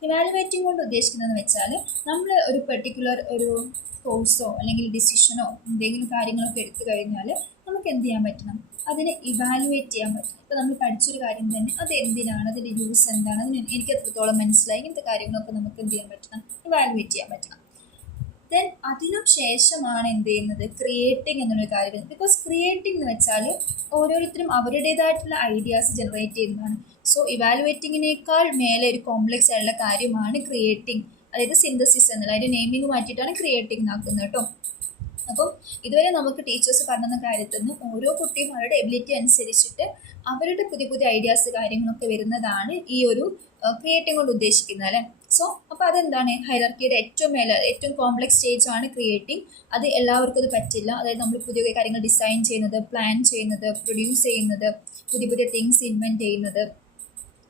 ഇവാലുവേറ്റിംഗ് കൊണ്ട് ഉദ്ദേശിക്കുന്നതെന്ന് വെച്ചാൽ നമ്മൾ ഒരു പെർട്ടിക്കുലർ ഒരു കോഴ്സോ അല്ലെങ്കിൽ ഡിസിഷനോ എന്തെങ്കിലും കാര്യങ്ങളൊക്കെ എടുത്തു കഴിഞ്ഞാൽ നമുക്ക് എന്ത് ചെയ്യാൻ പറ്റണം, അതിനെ ഇവാലുവേറ്റ് ചെയ്യാൻ പറ്റണം. ഇപ്പോൾ നമ്മൾ പഠിച്ചൊരു കാര്യം തന്നെ അത് എന്തിനാണ്, അതിൻ്റെ യൂസ് എന്താണ്, അതിന് എനിക്ക് എത്രത്തോളം മനസ്സിലായി, ഇങ്ങനത്തെ കാര്യങ്ങളൊക്കെ നമുക്ക് എന്ത് ചെയ്യാൻ പറ്റണം, ഇവാലുവേറ്റ് ചെയ്യാൻ പറ്റണം. ദെൻ അതിനും ശേഷമാണ് എന്ത് ചെയ്യുന്നത്, ക്രിയേറ്റിംഗ് എന്നൊരു കാര്യം. ബിക്കോസ് ക്രിയേറ്റിംഗ് എന്ന് വെച്ചാൽ ഓരോരുത്തരും അവരുടേതായിട്ടുള്ള ഐഡിയാസ് ജനറേറ്റ് ചെയ്യുന്നതാണ്. സോ ഇവാലുവേറ്റിങ്ങിനേക്കാൾ മേലെ ഒരു കോംപ്ലക്സ് ആയിട്ടുള്ള കാര്യമാണ് ക്രിയേറ്റിംഗ്, അതായത് സിന്തസിസ് എന്നുള്ള അതിൻ്റെ നെയിമിങ് മാറ്റിയിട്ടാണ് ക്രിയേറ്റിംഗ് ആക്കുന്നത് കേട്ടോ. അപ്പം ഇതുവരെ നമുക്ക് ടീച്ചേഴ്സ് പറഞ്ഞ കാര്യത്തിൽ നിന്ന് ഓരോ കുട്ടിയും അവരുടെ എബിലിറ്റി അനുസരിച്ചിട്ട് അവരുടെ പുതിയ പുതിയ ഐഡിയാസ് കാര്യങ്ങളൊക്കെ വരുന്നതാണ് ഈ ഒരു ക്രിയേറ്റിംഗ് കൊണ്ട് ഉദ്ദേശിക്കുന്നത് അല്ലേ. സോ അപ്പോൾ അതെന്താണ്, ഹൈറാർക്കിയുടെ ഏറ്റവും കോംപ്ലക്സ് സ്റ്റേജ് ആണ് ക്രിയേറ്റിംഗ്. അത് എല്ലാവർക്കും അത് പറ്റില്ല. അതായത് നമ്മൾ പുതിയ കാര്യങ്ങൾ ഡിസൈൻ ചെയ്യുന്നത്, പ്ലാൻ ചെയ്യുന്നത്, പ്രൊഡ്യൂസ് ചെയ്യുന്നത്, പുതിയ തിങ്സ് ഇൻവെൻറ്റ് ചെയ്യുന്നത്,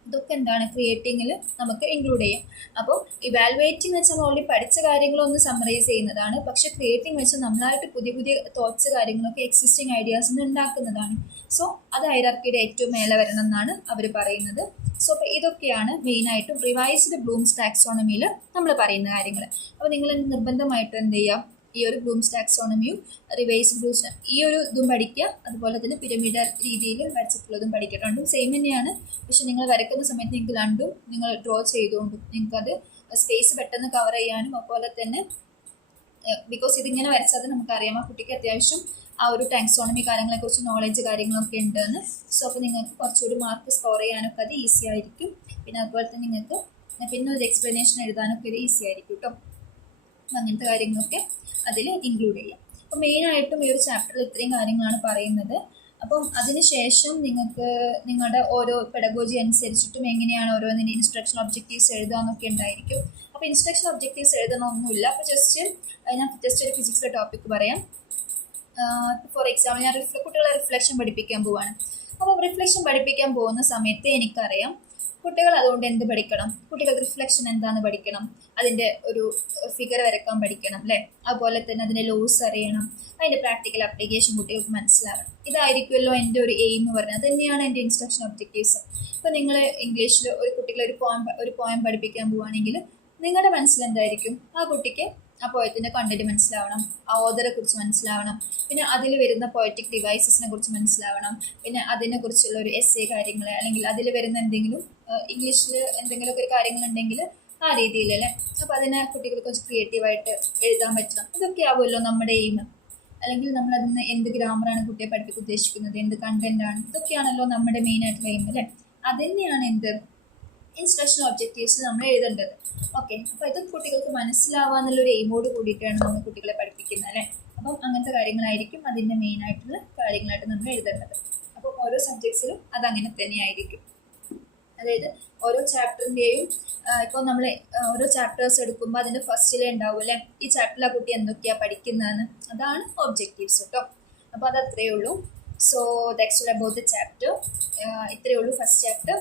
ഇതൊക്കെ എന്താണ് ക്രിയേറ്റിങ്ങിൽ നമുക്ക് ഇൻക്ലൂഡ് ചെയ്യാം. അപ്പോൾ ഇവാലുവേറ്റിംഗ് വെച്ചാൽ നമ്മൾ ഓൾറെഡി പഠിച്ച കാര്യങ്ങളൊന്ന് സമ്മറൈസ് ചെയ്യുന്നതാണ്. പക്ഷെ ക്രിയേറ്റിംഗ് വെച്ചാൽ നമ്മളായിട്ട് പുതിയ തോട്ട്സ് കാര്യങ്ങളൊക്കെ എക്സിസ്റ്റിംഗ് ഐഡിയാസ് ഉണ്ടാക്കുന്നതാണ്. സോ അത് ഹൈറാർക്കിയുടെ ഏറ്റവും മേലെ വരണം എന്നാണ് അവർ പറയുന്നത്. സോ അപ്പോൾ ഇതൊക്കെയാണ് മെയിനായിട്ടും റിവൈസ്ഡ് ബ്ലൂംസ് ടാക്സോണമിയിൽ നമ്മൾ പറയുന്ന കാര്യങ്ങൾ. അപ്പോൾ നിങ്ങൾ നിർബന്ധമായിട്ടും എന്ത് ചെയ്യുക, ഈ ഒരു ബ്ലൂംസ് ടാക്സോണമിയും റിവൈസ്ഡ് ബ്ലൂംസ് ഈ ഒരു ഇതും പഠിക്കുക. അതുപോലെ തന്നെ പിരമിഡൽ രീതിയിൽ വരച്ചിട്ടുള്ളതും പഠിക്കുക. രണ്ടും സെയിം തന്നെയാണ്. പക്ഷെ നിങ്ങൾ വരയ്ക്കുന്ന സമയത്ത് നിങ്ങൾക്ക് രണ്ടും നിങ്ങൾ ഡ്രോ ചെയ്തുകൊണ്ടും നിങ്ങൾക്കത് സ്പേസ് പെട്ടെന്ന് കവർ ചെയ്യാനും അതുപോലെ തന്നെ ബിക്കോസ് ഇതിങ്ങനെ വരച്ചാൽ നമുക്കറിയാം ആ കുട്ടിക്ക് അത്യാവശ്യം ആ ഒരു ടാക്സോണമി കാര്യങ്ങളെക്കുറിച്ച് നോളേജ് കാര്യങ്ങളൊക്കെ ഉണ്ടെന്ന്. സോ അപ്പോൾ നിങ്ങൾക്ക് കുറച്ചുകൂടി മാർക്ക് സ്കോർ ചെയ്യാനൊക്കെ അത് ഈസി ആയിരിക്കും. പിന്നെ അതുപോലെ തന്നെ നിങ്ങൾക്ക് പിന്നെ ഒരു എക്സ്പ്ലനേഷൻ എഴുതാനൊക്കെ ഇത് ഈസി ആയിരിക്കും കേട്ടോ. അങ്ങനത്തെ കാര്യങ്ങളൊക്കെ അതിൽ ഇൻക്ലൂഡ് ചെയ്യാം. അപ്പോൾ മെയിനായിട്ടും ഈ ഒരു ചാപ്റ്ററിൽ ഇത്രയും കാര്യങ്ങളാണ് പറയുന്നത്. അപ്പം അതിനുശേഷം നിങ്ങൾക്ക് നിങ്ങളുടെ ഓരോ പെഡഗോജി അനുസരിച്ചിട്ടും എങ്ങനെയാണ് ഓരോന്നിൻ്റെ ഇൻസ്ട്രക്ഷൻ ഒബ്ജക്റ്റീവ്സ് എഴുതാമെന്നൊക്കെ ഉണ്ടായിരിക്കും. അപ്പോൾ ഇൻസ്ട്രക്ഷൻ ഒബ്ജക്റ്റീവ്സ് എഴുതണമൊന്നുമില്ല. അപ്പോൾ ഞാൻ ജസ്റ്റ് ഒരു ഫിസിക്സിലെ ടോപ്പിക്ക് പറയാം. ഫോർ എക്സാമ്പിൾ ഞാൻ കുട്ടികളെ റിഫ്ലക്ഷൻ പഠിപ്പിക്കാൻ പോവാണ്. അപ്പോൾ റിഫ്ലക്ഷൻ പഠിപ്പിക്കാൻ പോകുന്ന സമയത്ത് എനിക്കറിയാം കുട്ടികൾ അതുകൊണ്ട് എന്ത് പഠിക്കണം, കുട്ടികൾ റിഫ്ലക്ഷൻ എന്താണെന്ന് പഠിക്കണം, അതിൻ്റെ ഒരു ഫിഗർ വരക്കാൻ പഠിക്കണം അല്ലേ. അതുപോലെ തന്നെ അതിൻ്റെ ലോസ് അറിയണം, അതിൻ്റെ പ്രാക്ടിക്കൽ ആപ്ലിക്കേഷൻ കുട്ടികൾക്ക് മനസ്സിലാവണം. ഇതായിരിക്കുമല്ലോ എൻ്റെ ഒരു എയിം എന്ന് പറഞ്ഞാൽ. അത് തന്നെയാണ് എൻ്റെ ഇൻസ്ട്രക്ഷൻ ഒബ്ജക്റ്റീവ്സ്. ഇപ്പോൾ നിങ്ങൾ ഇംഗ്ലീഷിൽ ഒരു കുട്ടികളെ ഒരു പോയം പഠിപ്പിക്കാൻ പോവുകയാണെങ്കിൽ നിങ്ങളുടെ മനസ്സിൽ എന്തായിരിക്കും, ആ കുട്ടിക്ക് ആ പോയത്തിൻ്റെ കണ്ടന്റ് മനസ്സിലാവണം, ആ ഓതറെ കുറിച്ച് മനസ്സിലാവണം, പിന്നെ അതിൽ വരുന്ന പോയറ്റിക് ഡിവൈസസിനെ കുറിച്ച് മനസ്സിലാവണം, പിന്നെ അതിനെക്കുറിച്ചുള്ള ഒരു എസ്സേ കാര്യങ്ങൾ അല്ലെങ്കിൽ അതിൽ വരുന്ന എന്തെങ്കിലും ഇംഗ്ലീഷിൽ എന്തെങ്കിലുമൊക്കെ കാര്യങ്ങളുണ്ടെങ്കിൽ ആ രീതിയിലല്ലേ. അപ്പോൾ അതിനെ കുട്ടികൾ കുറച്ച് ക്രിയേറ്റീവായിട്ട് എഴുതാൻ പറ്റണം. ഇതൊക്കെ ആവുമല്ലോ നമ്മുടെ എയിം. അല്ലെങ്കിൽ നമ്മൾ അതിന് എന്ത് ഗ്രാമറാണ് കുട്ടിയെ പഠിപ്പിക്കാൻ ഉദ്ദേശിക്കുന്നത്, എന്ത് കണ്ടന്റാണ്, ഇതൊക്കെയാണല്ലോ നമ്മുടെ മെയിനായിട്ടുള്ള എയിം അല്ലേ. അതുതന്നെയാണ് എന്ത് ഇൻസ്ട്രക്ഷൻ ഒബ്ജക്റ്റീവ്സ് നമ്മൾ എഴുതേണ്ടത്. ഓക്കെ, അപ്പോൾ ഇത് കുട്ടികൾക്ക് മനസ്സിലാവാന്നുള്ളൊരു എയിമോട് കൂടിയിട്ടാണ് നമ്മൾ കുട്ടികളെ പഠിപ്പിക്കുന്നത് അല്ലേ. അപ്പം അങ്ങനത്തെ കാര്യങ്ങളായിരിക്കും അതിൻ്റെ മെയിനായിട്ടുള്ള കാര്യങ്ങളായിട്ട് നമ്മൾ എഴുതേണ്ടത്. അപ്പോൾ ഓരോ സബ്ജക്ട്സിലും അതങ്ങനെ തന്നെയായിരിക്കും. അതായത് ഓരോ ചാപ്റ്ററിൻ്റെയും ഇപ്പോൾ നമ്മൾ ഓരോ ചാപ്റ്റേഴ്സ് എടുക്കുമ്പോൾ അതിൻ്റെ ഫസ്റ്റിലേ ഉണ്ടാവും അല്ലേ ഈ ചാപ്റ്ററിൽ ആ കുട്ടി എന്തൊക്കെയാണ് പഠിക്കുന്നതെന്ന്. അതാണ് ഒബ്ജക്റ്റീവ്സ് കേട്ടോ. അപ്പോൾ അത് അത്രയേ ഉള്ളൂ. So that's all about the chapter. ഇത്രയേ ഉള്ളൂ ഫസ്റ്റ് ചാപ്റ്റർ.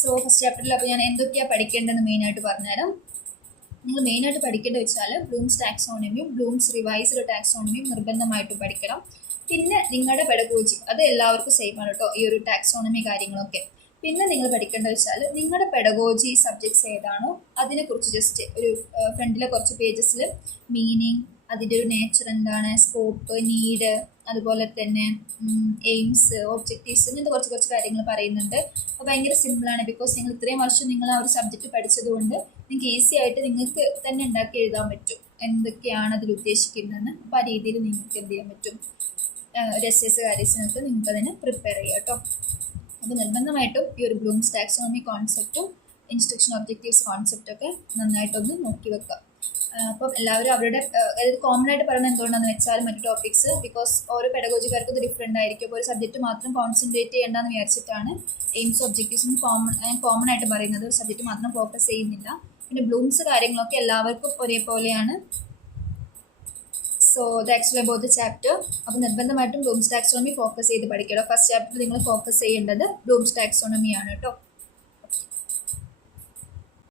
സോ ഫസ്റ്റ് ചാപ്റ്ററിൽ അപ്പോൾ ഞാൻ എന്തൊക്കെയാണ് പഠിക്കേണ്ടതെന്ന് മെയിനായിട്ട് പറഞ്ഞുതരാം. നിങ്ങൾ മെയിനായിട്ട് പഠിക്കേണ്ടത് വെച്ചാൽ ബ്ലൂംസ് ടാക്സോണമിയും ബ്ലൂംസ് റിവൈസ്ഡ് ടാക്സോണമിയും നിർബന്ധമായിട്ട് പഠിക്കണം. പിന്നെ നിങ്ങളുടെ പെഡഗോജി അത് എല്ലാവർക്കും സെയിം ആണ് കേട്ടോ, ഈ ഒരു ടാക്സോണമി കാര്യങ്ങളൊക്കെ. പിന്നെ നിങ്ങൾ പഠിക്കേണ്ടത് വെച്ചാൽ നിങ്ങളുടെ പെഡഗോജി സബ്ജക്ട്സ് ഏതാണോ അതിനെക്കുറിച്ച് ജസ്റ്റ് ഒരു ഫ്രണ്ടിലെ കുറച്ച് പേജസിൽ മീനിങ്, അതിൻ്റെ ഒരു നേച്ചർ എന്താണ്, സ്കോപ്പ്, നീഡ്, അതുപോലെ തന്നെ എയിംസ്, ഒബ്ജക്റ്റീവ്സ്, ഇങ്ങനത്തെ കുറച്ച് കാര്യങ്ങൾ പറയുന്നുണ്ട്. അപ്പോൾ ഭയങ്കര സിമ്പിളാണ്. ബിക്കോസ് നിങ്ങൾ ഇത്രയും വർഷം നിങ്ങൾ ആ ഒരു സബ്ജക്റ്റ് പഠിച്ചതുകൊണ്ട് നിങ്ങൾക്ക് ഈസി ആയിട്ട് നിങ്ങൾക്ക് തന്നെ ഉണ്ടാക്കി എഴുതാൻ പറ്റും എന്തൊക്കെയാണ് അതിൽ ഉദ്ദേശിക്കുന്നതെന്ന്. അപ്പോൾ ആ രീതിയിൽ നിങ്ങൾക്ക് എന്ത് ചെയ്യാൻ പറ്റും, ഒരു എസ്എസ് കാര്യത്തിനൊക്കെ നിങ്ങൾക്ക് അതിനെ പ്രിപ്പയർ ചെയ്യാം കേട്ടോ. അപ്പോൾ നിർബന്ധമായിട്ടും ഈ ഒരു ബ്ലൂംസ് ടാക്സോണമി കോൺസെപ്റ്റും ഇൻസ്ട്രക്ഷൻ ഒബ്ജക്റ്റീവ്സ് കോൺസെപ്റ്റൊക്കെ നന്നായിട്ടൊന്ന് നോക്കി വെക്കാം. അപ്പം എല്ലാവരും അവരുടെ അതായത് കോമൺ ആയിട്ട് പറയുന്നത് എന്തുകൊണ്ടാണെന്ന് വെച്ചാൽ മറ്റു ടോപ്പിക്സ് ബിക്കോസ് ഓരോ പെഡഗോജിക്കാർക്കും ഇത് ഡിഫറെൻ്റ് ആയിരിക്കും. അപ്പോൾ ഒരു സബ്ജക്റ്റ് മാത്രം കോൺസെൻട്രേറ്റ് ചെയ്യേണ്ടെന്ന് വിചാരിച്ചിട്ടാണ് എയിംസ് ഒബ്ജക്റ്റീവ്സും കോമൺ ആയിട്ട് പറയുന്നത്. ഒരു സബ്ജക്റ്റ് മാത്രം ഫോക്കസ് ചെയ്യുന്നില്ല. പിന്നെ ബ്ലൂംസ് കാര്യങ്ങളൊക്കെ എല്ലാവർക്കും ഒരേപോലെയാണ്. So that's about the chapter. അപ്പോൾ നിർബന്ധമായിട്ടും ബ്ലൂംസ് ടാക്സോണമി ഫോക്കസ് ചെയ്ത് പഠിക്കണം. ഫസ്റ്റ് ചാപ്റ്റർ നിങ്ങൾ ഫോക്കസ് ചെയ്യേണ്ടത് ബ്ലൂംസ് ടാക്സോണമി ആണ് കേട്ടോ.